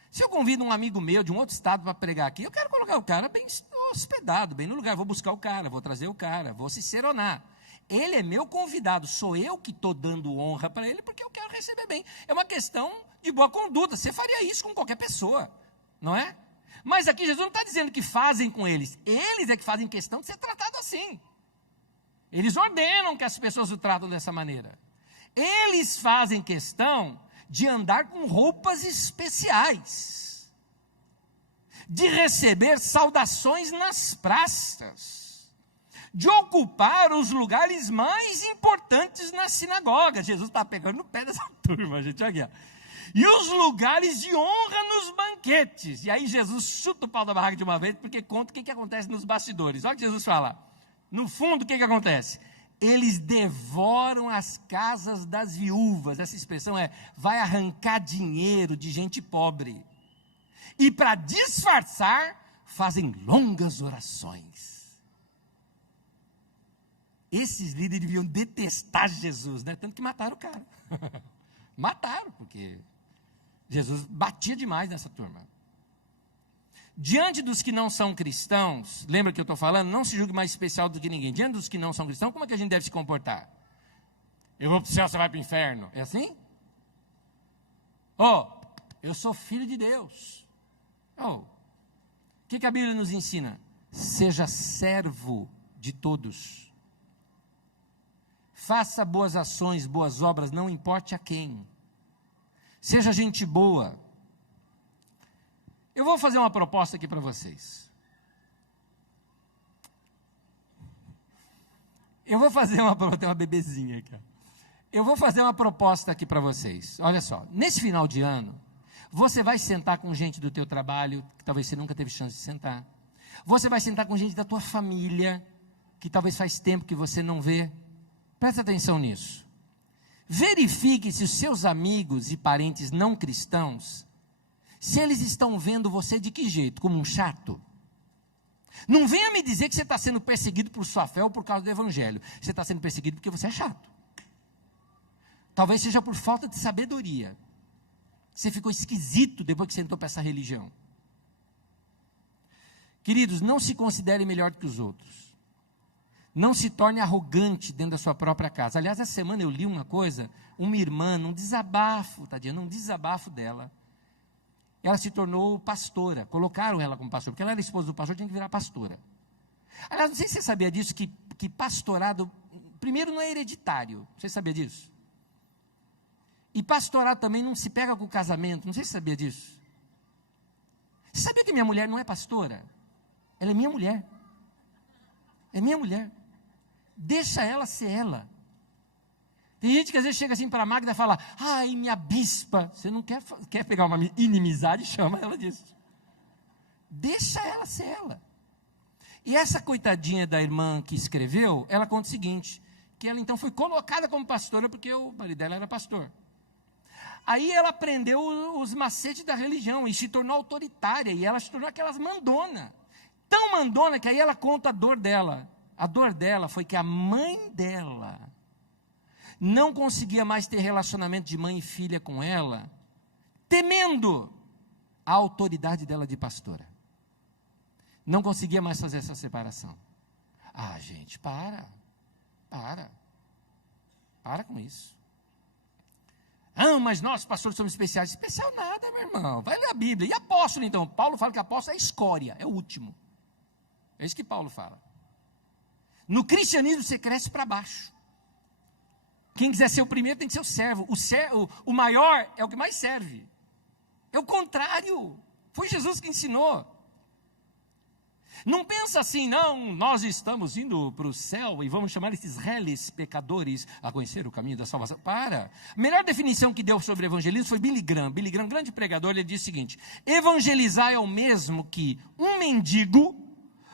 Se eu convido um amigo meu de um outro estado para pregar aqui, eu quero colocar o cara bem hospedado, bem no lugar. Vou buscar o cara, vou trazer o cara, vou ciceronar. Ele é meu convidado, sou eu que estou dando honra para ele, porque eu quero receber bem. É uma questão de boa conduta. Você faria isso com qualquer pessoa, não é? Mas aqui Jesus não está dizendo que fazem com eles. Eles é que fazem questão de ser tratado assim. Eles ordenam que as pessoas o tratam dessa maneira. Eles fazem questão de andar com roupas especiais, de receber saudações nas praças, de ocupar os lugares mais importantes na sinagoga. Jesus está pegando no pé dessa turma, gente, olha aqui, ó. E os lugares de honra nos banquetes. E aí Jesus chuta o pau da barraca de uma vez, porque conta o que acontece nos bastidores. Olha o que Jesus fala. No fundo, o que acontece? Eles devoram as casas das viúvas. Essa expressão é, vai arrancar dinheiro de gente pobre. E para disfarçar, fazem longas orações. Esses líderes deviam detestar Jesus, né? Tanto que mataram o cara. Mataram, porque Jesus batia demais nessa turma. Diante dos que não são cristãos, lembra que eu estou falando? Não se julgue mais especial do que ninguém. Diante dos que não são cristãos, como é que a gente deve se comportar? Eu vou para o céu, você vai para o inferno. É assim? Eu sou filho de Deus. O que a Bíblia nos ensina? Seja servo de todos. Faça boas ações, boas obras, não importe a quem. Seja gente boa. Eu vou fazer uma proposta aqui para vocês. Tem uma bebezinha aqui. Eu vou fazer uma proposta aqui para vocês. Olha só, nesse final de ano, você vai sentar com gente do teu trabalho, que talvez você nunca teve chance de sentar. Você vai sentar com gente da tua família, que talvez faz tempo que você não vê. Presta atenção nisso. Verifique se os seus amigos e parentes não cristãos, se eles estão vendo você de que jeito? Como um chato? Não venha me dizer que você está sendo perseguido por sua fé ou por causa do evangelho. Você está sendo perseguido porque você é chato. Talvez seja por falta de sabedoria. Você ficou esquisito depois que você entrou para essa religião. Queridos, não se considere melhor do que os outros. Não se torne arrogante dentro da sua própria casa. Aliás, essa semana eu li uma coisa, uma irmã, num desabafo dela. Ela se tornou pastora, colocaram ela como pastora, porque ela era esposa do pastor, tinha que virar pastora. Aliás, não sei se você sabia disso, que pastorado, primeiro não é hereditário, você sabia disso? E pastorado também não se pega com o casamento, não sei se você sabia disso. Você sabia que minha mulher não é pastora? Ela é minha mulher. É minha mulher. Deixa ela ser ela. Tem gente que às vezes chega assim para a Magda e fala, ai, minha bispa, você não quer pegar uma inimizade, chama ela disso. Deixa ela ser ela. E essa coitadinha da irmã que escreveu, ela conta o seguinte, que ela então foi colocada como pastora, porque o marido dela era pastor. Aí ela aprendeu os macetes da religião, e se tornou autoritária, e ela se tornou aquelas mandona. Tão mandona que aí ela conta a dor dela. A dor dela foi que a mãe dela não conseguia mais ter relacionamento de mãe e filha com ela, temendo a autoridade dela de pastora. Não conseguia mais fazer essa separação. Ah, gente, para com isso. Ah, mas nós, pastores, somos especiais. Especial nada, meu irmão. Vai ler a Bíblia. E apóstolo, então? Paulo fala que apóstolo é escória, é o último. É isso que Paulo fala. No cristianismo você cresce para baixo. Quem quiser ser o primeiro tem que ser o servo. O maior é o que mais serve. É o contrário. Foi Jesus que ensinou. Não pensa assim, não, nós estamos indo para o céu e vamos chamar esses reles pecadores a conhecer o caminho da salvação. Para. A melhor definição que deu sobre evangelismo foi Billy Graham. Billy Graham, grande pregador, ele disse o seguinte, evangelizar é o mesmo que um mendigo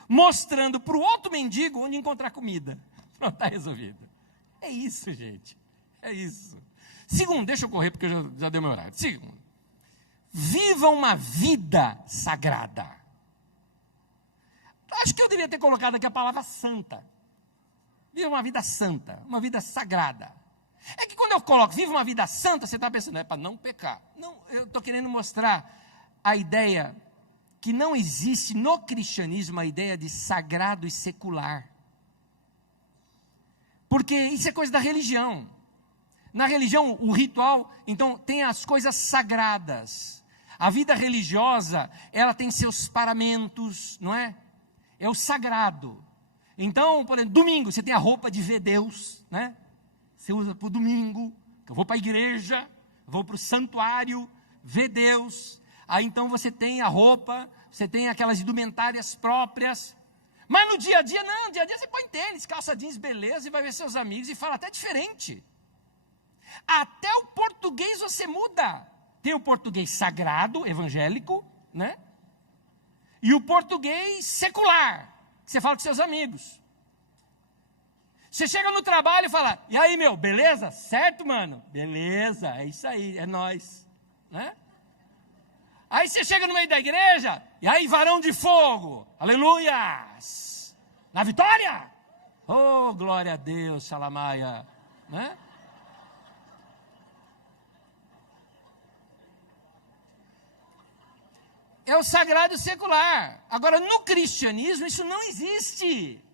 mostrando para o outro mendigo onde encontrar comida. Pronto, está resolvido. É isso, gente. É isso. Segundo, deixa eu correr porque já deu meu horário. Segundo, viva uma vida sagrada. Acho que eu devia ter colocado aqui a palavra santa. Viva uma vida santa, uma vida sagrada. É que quando eu coloco viva uma vida santa, você está pensando, é para não pecar. Não, eu estou querendo mostrar a ideia que não existe no cristianismo a ideia de sagrado e secular. Porque isso é coisa da religião. Na religião, o ritual, então, tem as coisas sagradas. A vida religiosa, ela tem seus paramentos, não é? É o sagrado. Então, por exemplo, domingo, você tem a roupa de ver Deus, né? Você usa para o domingo, eu vou para a igreja, vou para o santuário, ver Deus. Aí então você tem a roupa, você tem aquelas indumentárias próprias. Mas no dia a dia, não, no dia a dia você põe tênis, calça jeans, beleza, e vai ver seus amigos e fala até diferente. Até o português você muda. Tem o português sagrado, evangélico, né? E o português secular, que você fala com seus amigos. Você chega no trabalho e fala, e aí meu, beleza? Certo, mano? Beleza, é isso aí, é nóis, né? Aí você chega no meio da igreja, e aí varão de fogo, aleluias, na vitória, oh glória a Deus, Salamaia, né? É o sagrado e o secular. Agora, no cristianismo, isso não existe.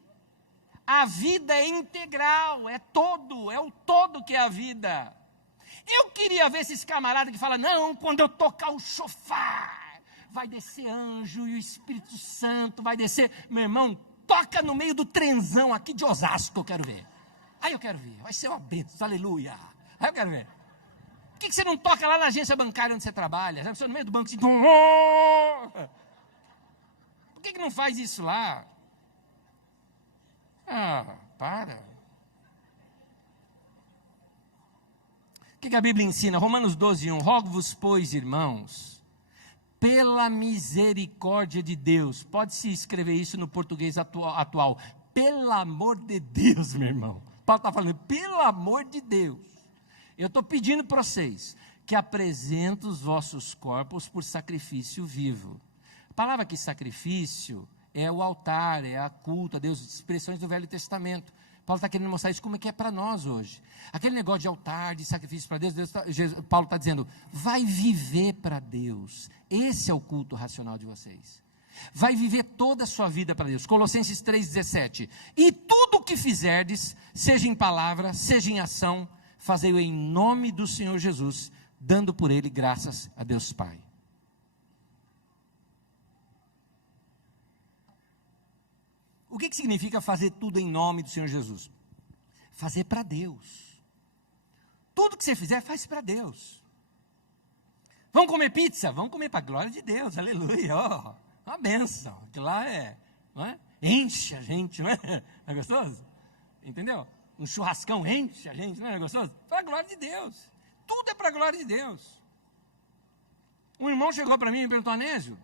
A vida é integral, é o todo que é a vida. Eu queria ver esses camaradas que falam, não, quando eu tocar o chofar, vai descer anjo e o Espírito Santo vai descer. Meu irmão, toca no meio do trenzão aqui de Osasco, eu quero ver. Aí eu quero ver, vai ser uma bênção, aleluia. Aí eu quero ver. Por que você não toca lá na agência bancária onde você trabalha? Você no meio do banco assim, por que não faz isso lá? Ah, para. O que a Bíblia ensina? Romanos 12:1. Rogo-vos, pois, irmãos, pela misericórdia de Deus. Pode-se escrever isso no português atual. Pelo amor de Deus, meu irmão. Paulo está falando, pelo amor de Deus. Eu estou pedindo para vocês que apresentem os vossos corpos por sacrifício vivo. A palavra aqui, sacrifício, é o altar, é a culto a Deus, expressões do Velho Testamento. Paulo está querendo mostrar isso como é que é para nós hoje. Aquele negócio de altar, de sacrifício para Deus, Paulo está dizendo, vai viver para Deus. Esse é o culto racional de vocês. Vai viver toda a sua vida para Deus. Colossenses 3,17. E tudo o que fizerdes, seja em palavra, seja em ação, fazei-o em nome do Senhor Jesus, dando por ele graças a Deus Pai. O que significa fazer tudo em nome do Senhor Jesus? Fazer para Deus. Tudo que você fizer, faz para Deus. Vamos comer pizza? Vamos comer para a glória de Deus, aleluia, ó, uma bênção, que lá não é? Enche a gente, não é? Não é gostoso? Entendeu? Um churrascão enche a gente, não é gostoso? Para a glória de Deus. Tudo é para a glória de Deus. Um irmão chegou para mim e me perguntou, Anésio,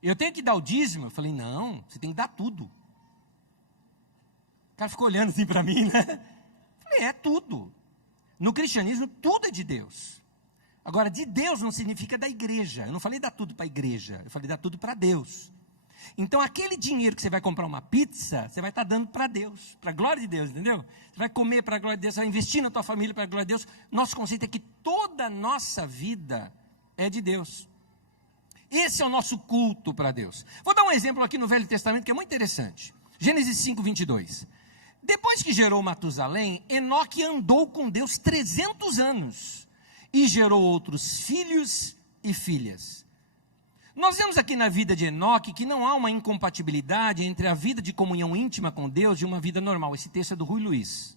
eu tenho que dar o dízimo? Eu falei, não, você tem que dar tudo. O cara ficou olhando assim para mim, né? Eu falei, é tudo. No cristianismo, tudo é de Deus. Agora, de Deus não significa da igreja. Eu não falei dar tudo para a igreja, eu falei dar tudo para Deus. Então, aquele dinheiro que você vai comprar uma pizza, você vai estar dando para Deus, para a glória de Deus, entendeu? Você vai comer para a glória de Deus, você vai investir na tua família para a glória de Deus. Nosso conceito é que toda a nossa vida é de Deus. Esse é o nosso culto para Deus. Vou dar um exemplo aqui no Velho Testamento que é muito interessante. Gênesis 5:22. Depois que gerou Matusalém, Enoque andou com Deus 300 anos e gerou outros filhos e filhas. Nós vemos aqui na vida de Enoque que não há uma incompatibilidade entre a vida de comunhão íntima com Deus e uma vida normal. Esse texto é do Rui Luiz.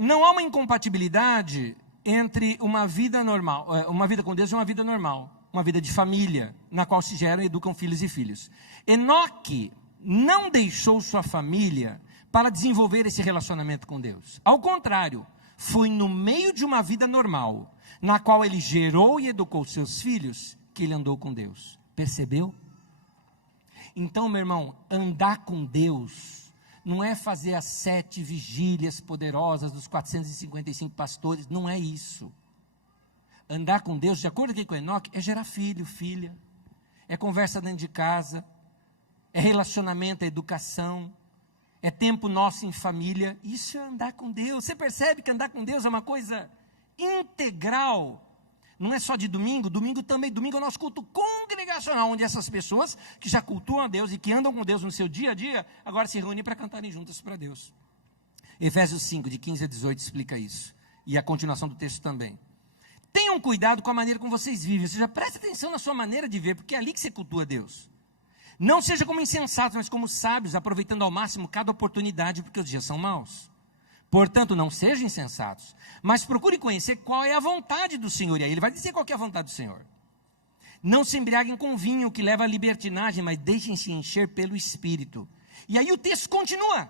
Não há uma incompatibilidade entre uma vida normal, uma vida com Deus e uma vida normal, uma vida de família, na qual se geram e educam filhos e filhos. Enoque não deixou sua família para desenvolver esse relacionamento com Deus. Ao contrário, foi no meio de uma vida normal, na qual ele gerou e educou seus filhos, que ele andou com Deus. Percebeu? Então, meu irmão, andar com Deus não é fazer as 7 vigílias poderosas dos 455 pastores, não é isso. Andar com Deus, de acordo aqui com Enoque, é gerar filho, filha, é conversa dentro de casa, é relacionamento, é educação, é tempo nosso em família. Isso é andar com Deus. Você percebe que andar com Deus é uma coisa integral. Não é só de domingo, domingo também, domingo é o nosso culto congregacional, onde essas pessoas que já cultuam a Deus e que andam com Deus no seu dia a dia, agora se reúnem para cantarem juntas para Deus. Efésios 5, de 15 a 18, explica isso. E a continuação do texto também. Tenham cuidado com a maneira como vocês vivem, ou seja, preste atenção na sua maneira de ver, porque é ali que você cultua Deus. Não seja como insensatos, mas como sábios, aproveitando ao máximo cada oportunidade, porque os dias são maus. Portanto, não sejam insensatos, mas procure conhecer qual é a vontade do Senhor. E aí ele vai dizer qual é a vontade do Senhor. Não se embriaguem com vinho, que leva à libertinagem, mas deixem-se encher pelo Espírito. E aí o texto continua.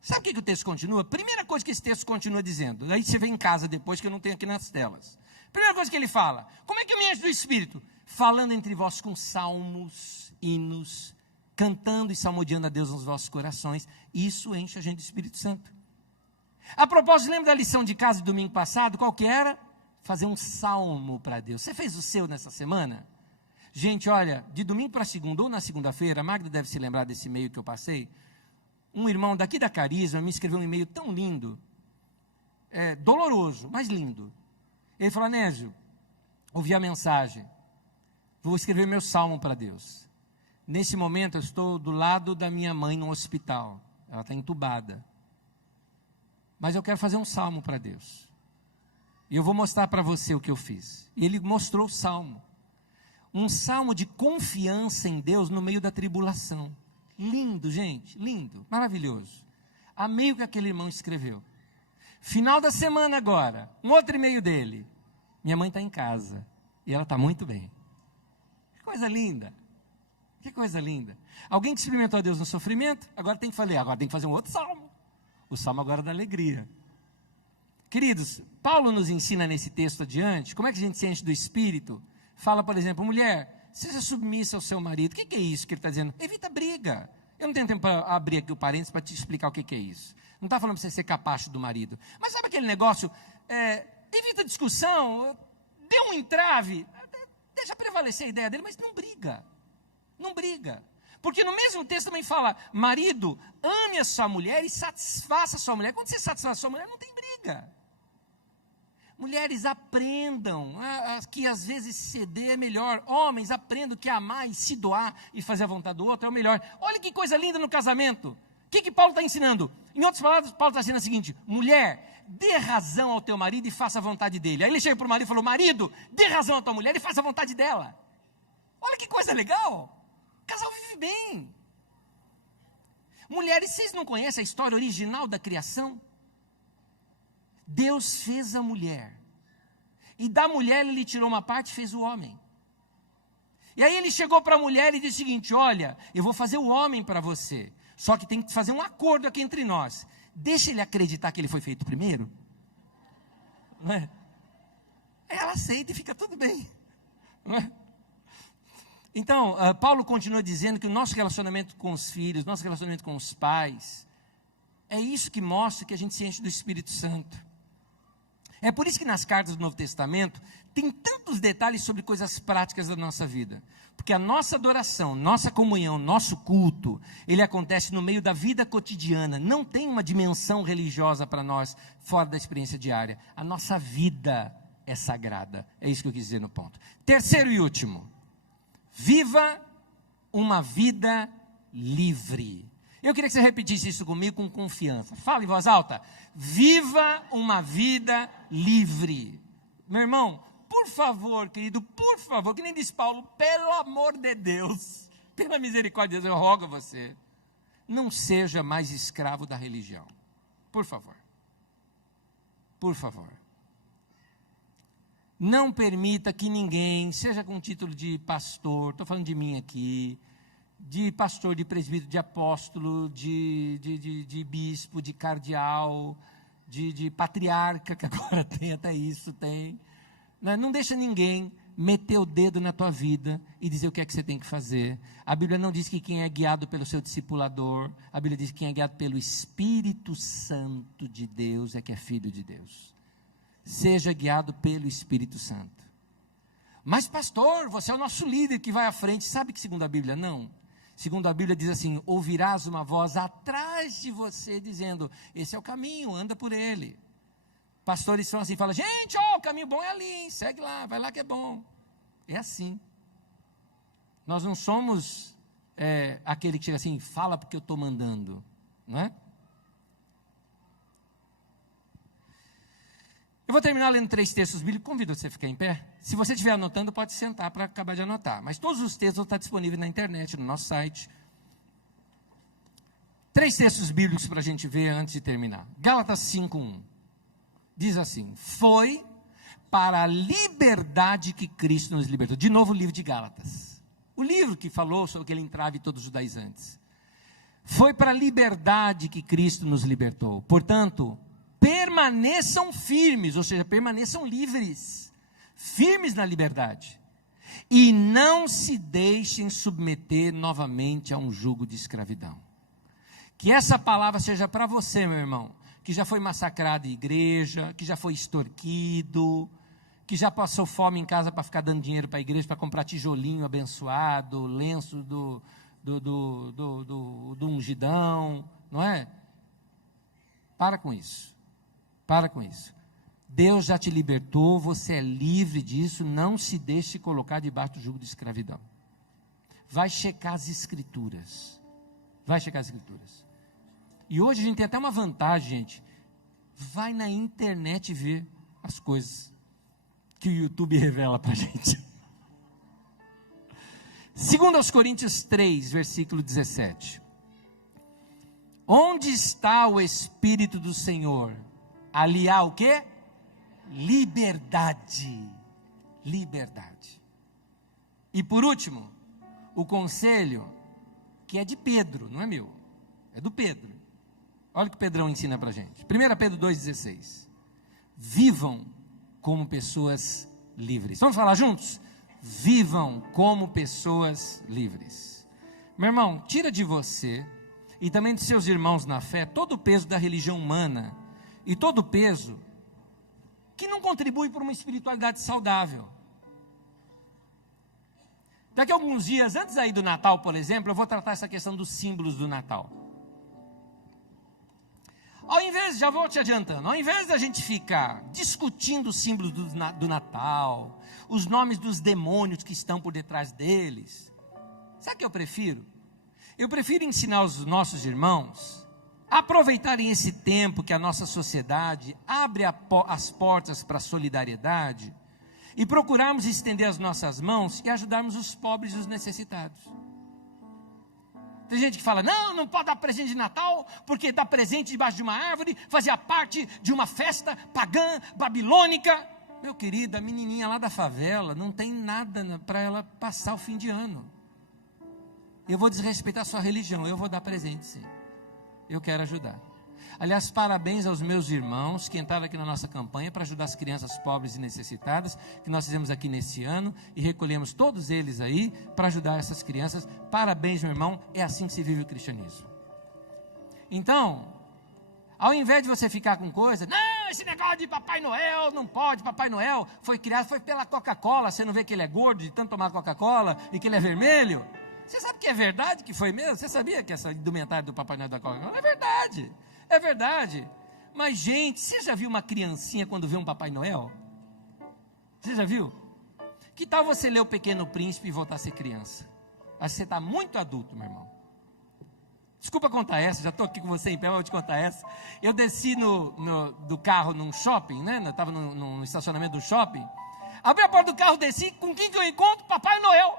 Sabe o que o texto continua? Primeira coisa que esse texto continua dizendo. Aí você vê em casa depois, que eu não tenho aqui nas telas. Primeira coisa que ele fala. Como é que eu me encho do Espírito? Falando entre vós com salmos, hinos, cantando e salmodiando a Deus nos vossos corações. Isso enche a gente do Espírito Santo. A propósito, lembra da lição de casa de domingo passado? Qual que era? Fazer um salmo para Deus. Você fez o seu nessa semana? Gente, olha, de domingo para segunda ou na segunda-feira, a Magda deve se lembrar desse e-mail que eu passei. Um irmão daqui da Carisma me escreveu um e-mail tão lindo, doloroso, mas lindo. Ele falou: Anésio, ouvi a mensagem, vou escrever meu salmo para Deus. Nesse momento eu estou do lado da minha mãe no hospital, ela está entubada. Mas eu quero fazer um salmo para Deus. E eu vou mostrar para você o que eu fiz. E ele mostrou o salmo. Um salmo de confiança em Deus no meio da tribulação. Lindo, gente, lindo, maravilhoso. Amei o que aquele irmão escreveu. Final da semana agora, um outro e-mail dele. Minha mãe está em casa e ela está muito bem. Que coisa linda. Que coisa linda. Alguém que experimentou a Deus no sofrimento, agora tem que fazer um outro salmo. O salmo agora da alegria. Queridos, Paulo nos ensina nesse texto adiante, como é que a gente se enche do Espírito. Fala, por exemplo, mulher, seja submissa ao seu marido. O que é isso que ele está dizendo? Evita briga. Eu não tenho tempo para abrir aqui o parênteses para te explicar o que é isso. Não está falando para você ser capacho do marido. Mas sabe aquele negócio, evita discussão, dê um entrave, deixa prevalecer a ideia dele, mas não briga. Não briga. Porque no mesmo texto também fala, marido, ame a sua mulher e satisfaça a sua mulher. Quando você satisfaz a sua mulher, não tem briga. Mulheres, aprendam que às vezes ceder é melhor. Homens, aprendam que amar e se doar e fazer a vontade do outro é o melhor. Olha que coisa linda no casamento. O que Paulo está ensinando? Em outras palavras, Paulo está dizendo o seguinte: mulher, dê razão ao teu marido e faça a vontade dele. Aí ele chega para o marido e falou: marido, dê razão à tua mulher e faça a vontade dela. Olha que coisa legal. O casal vive bem. Mulheres, vocês não conhecem a história original da criação? Deus fez a mulher. E da mulher ele tirou uma parte e fez o homem. E aí ele chegou para a mulher e disse o seguinte: olha, eu vou fazer o homem para você. Só que tem que fazer um acordo aqui entre nós. Deixa ele acreditar que ele foi feito primeiro. Não é? Aí ela aceita e fica tudo bem. Não é? Então, Paulo continua dizendo que o nosso relacionamento com os filhos, nosso relacionamento com os pais, é isso que mostra que a gente se enche do Espírito Santo. É por isso que nas cartas do Novo Testamento tem tantos detalhes sobre coisas práticas da nossa vida. Porque a nossa adoração, nossa comunhão, nosso culto, ele acontece no meio da vida cotidiana. Não tem uma dimensão religiosa para nós, fora da experiência diária. A nossa vida é sagrada. É isso que eu quis dizer no ponto. Terceiro e último. Viva uma vida livre. Eu queria que você repetisse isso comigo com confiança. Fala em voz alta. Viva uma vida livre. Meu irmão, por favor, querido, por favor, que nem diz Paulo, pelo amor de Deus, pela misericórdia de Deus, eu rogo a você, não seja mais escravo da religião. Por favor. Por favor. Não permita que ninguém, seja com título de pastor, estou falando de mim aqui, de pastor, de presbítero, de apóstolo, de bispo, de cardeal, de patriarca, que agora tem, até isso tem. Não deixa ninguém meter o dedo na tua vida e dizer o que é que você tem que fazer. A Bíblia não diz que quem é guiado pelo seu discipulador, a Bíblia diz que quem é guiado pelo Espírito Santo de Deus é que é filho de Deus. Seja guiado pelo Espírito Santo. Mas pastor, você é o nosso líder que vai à frente. Sabe que segundo a Bíblia não? Segundo a Bíblia diz assim, ouvirás uma voz atrás de você dizendo, esse é o caminho, anda por ele. Pastores são assim, falam, gente, o caminho bom é ali, hein? Segue lá, vai lá que é bom. É assim. Nós não somos aquele que chega assim, fala porque eu estou mandando, não é? Eu vou terminar lendo 3 textos bíblicos, convido você a ficar em pé. Se você estiver anotando, pode sentar para acabar de anotar. Mas todos os textos vão estar disponíveis na internet, no nosso site. 3 textos bíblicos para a gente ver antes de terminar. Gálatas 5:1. Diz assim, foi para a liberdade que Cristo nos libertou. De novo o livro de Gálatas. O livro que falou sobre aquele entrave de todos os judaizantes. Foi para a liberdade que Cristo nos libertou. Portanto, permaneçam firmes, ou seja, permaneçam livres. Firmes na liberdade. E não se deixem submeter novamente a um jugo de escravidão. Que essa palavra seja para você, meu irmão, que já foi massacrado em igreja, que já foi extorquido, que já passou fome em casa para ficar dando dinheiro para a igreja, para comprar tijolinho abençoado, lenço do ungidão, não é? Para com isso, para com isso. Deus já te libertou, você é livre disso, não se deixe colocar debaixo do jugo de escravidão. Vai checar as escrituras, vai checar as escrituras. E hoje a gente tem até uma vantagem, gente. Vai na internet ver as coisas que o YouTube revela para a gente. 2 Coríntios 3, versículo 17. Onde está o Espírito do Senhor? Ali há o quê? Liberdade. Liberdade. E por último, o conselho, que é de Pedro, não é meu, é do Pedro. Olha o que Pedrão ensina para a gente. 1 Pedro 2,16. Vivam como pessoas livres. Vamos falar juntos? Vivam como pessoas livres. Meu irmão, tira de você e também de seus irmãos na fé todo o peso da religião humana e todo o peso que não contribui para uma espiritualidade saudável. Daqui a alguns dias, antes aí do Natal, por exemplo, eu vou tratar essa questão dos símbolos do Natal. Ao invés, já vou te adiantando, ao invés da gente ficar discutindo os símbolos do Natal, os nomes dos demônios que estão por detrás deles, sabe o que eu prefiro? Eu prefiro ensinar os nossos irmãos a aproveitarem esse tempo que a nossa sociedade abre as portas para a solidariedade e procurarmos estender as nossas mãos e ajudarmos os pobres e os necessitados. Tem gente que fala, não pode dar presente de Natal, porque dar presente debaixo de uma árvore fazia parte de uma festa pagã, babilônica. Meu querido, a menininha lá da favela não tem nada para ela passar o fim de ano. Eu vou desrespeitar a sua religião, eu vou dar presente sim. Eu quero ajudar. Aliás, parabéns aos meus irmãos que entraram aqui na nossa campanha para ajudar as crianças pobres e necessitadas, que nós fizemos aqui nesse ano, e recolhemos todos eles aí, para ajudar essas crianças. Parabéns, meu irmão, é assim que se vive o cristianismo. Então, ao invés de você ficar com coisa, não, esse negócio de Papai Noel, não pode, Papai Noel foi criado, foi pela Coca-Cola, você não vê que ele é gordo de tanto tomar Coca-Cola, e que ele é vermelho? Você sabe que é verdade que foi mesmo? Você sabia que essa indumentária do Papai Noel da Coca-Cola? É verdade. É verdade, mas gente, você já viu uma criancinha quando vê um Papai Noel? Você já viu? Que tal você ler o Pequeno Príncipe e voltar a ser criança? Acho que você está muito adulto, meu irmão. Desculpa contar essa, já estou aqui com você em pé, mas vou te contar essa. Eu desci do carro num shopping, né? Eu estava no estacionamento do shopping. Abri a porta do carro, desci, com quem que eu encontro? Papai Noel.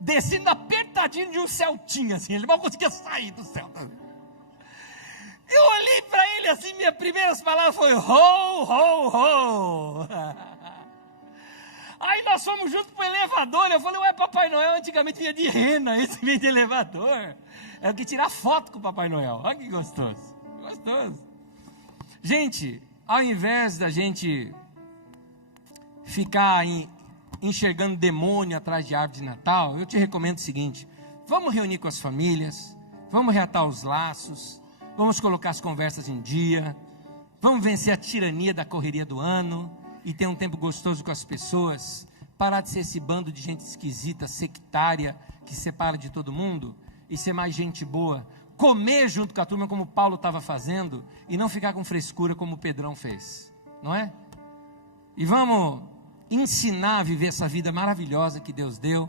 Descendo apertadinho de um Celtinha, assim, ele mal conseguia sair do céu. Eu olhei para ele assim, minhas primeiras palavras foi ho, ho, ho. Aí nós fomos juntos para o elevador, eu falei, ué, Papai Noel antigamente vinha de rena, esse vem de elevador. É que tirar foto com o Papai Noel, olha que gostoso, gostoso. Gente, ao invés da gente ficar enxergando demônio atrás de árvore de Natal, eu te recomendo o seguinte: vamos reunir com as famílias, vamos reatar os laços, vamos colocar as conversas em dia, vamos vencer a tirania da correria do ano e ter um tempo gostoso com as pessoas, parar de ser esse bando de gente esquisita, sectária, que separa de todo mundo, e ser mais gente boa, comer junto com a turma como Paulo estava fazendo, e não ficar com frescura como o Pedrão fez, não é? E vamos ensinar a viver essa vida maravilhosa que Deus deu,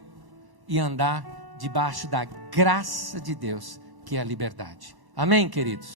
e andar debaixo da graça de Deus, que é a liberdade. Amém, queridos?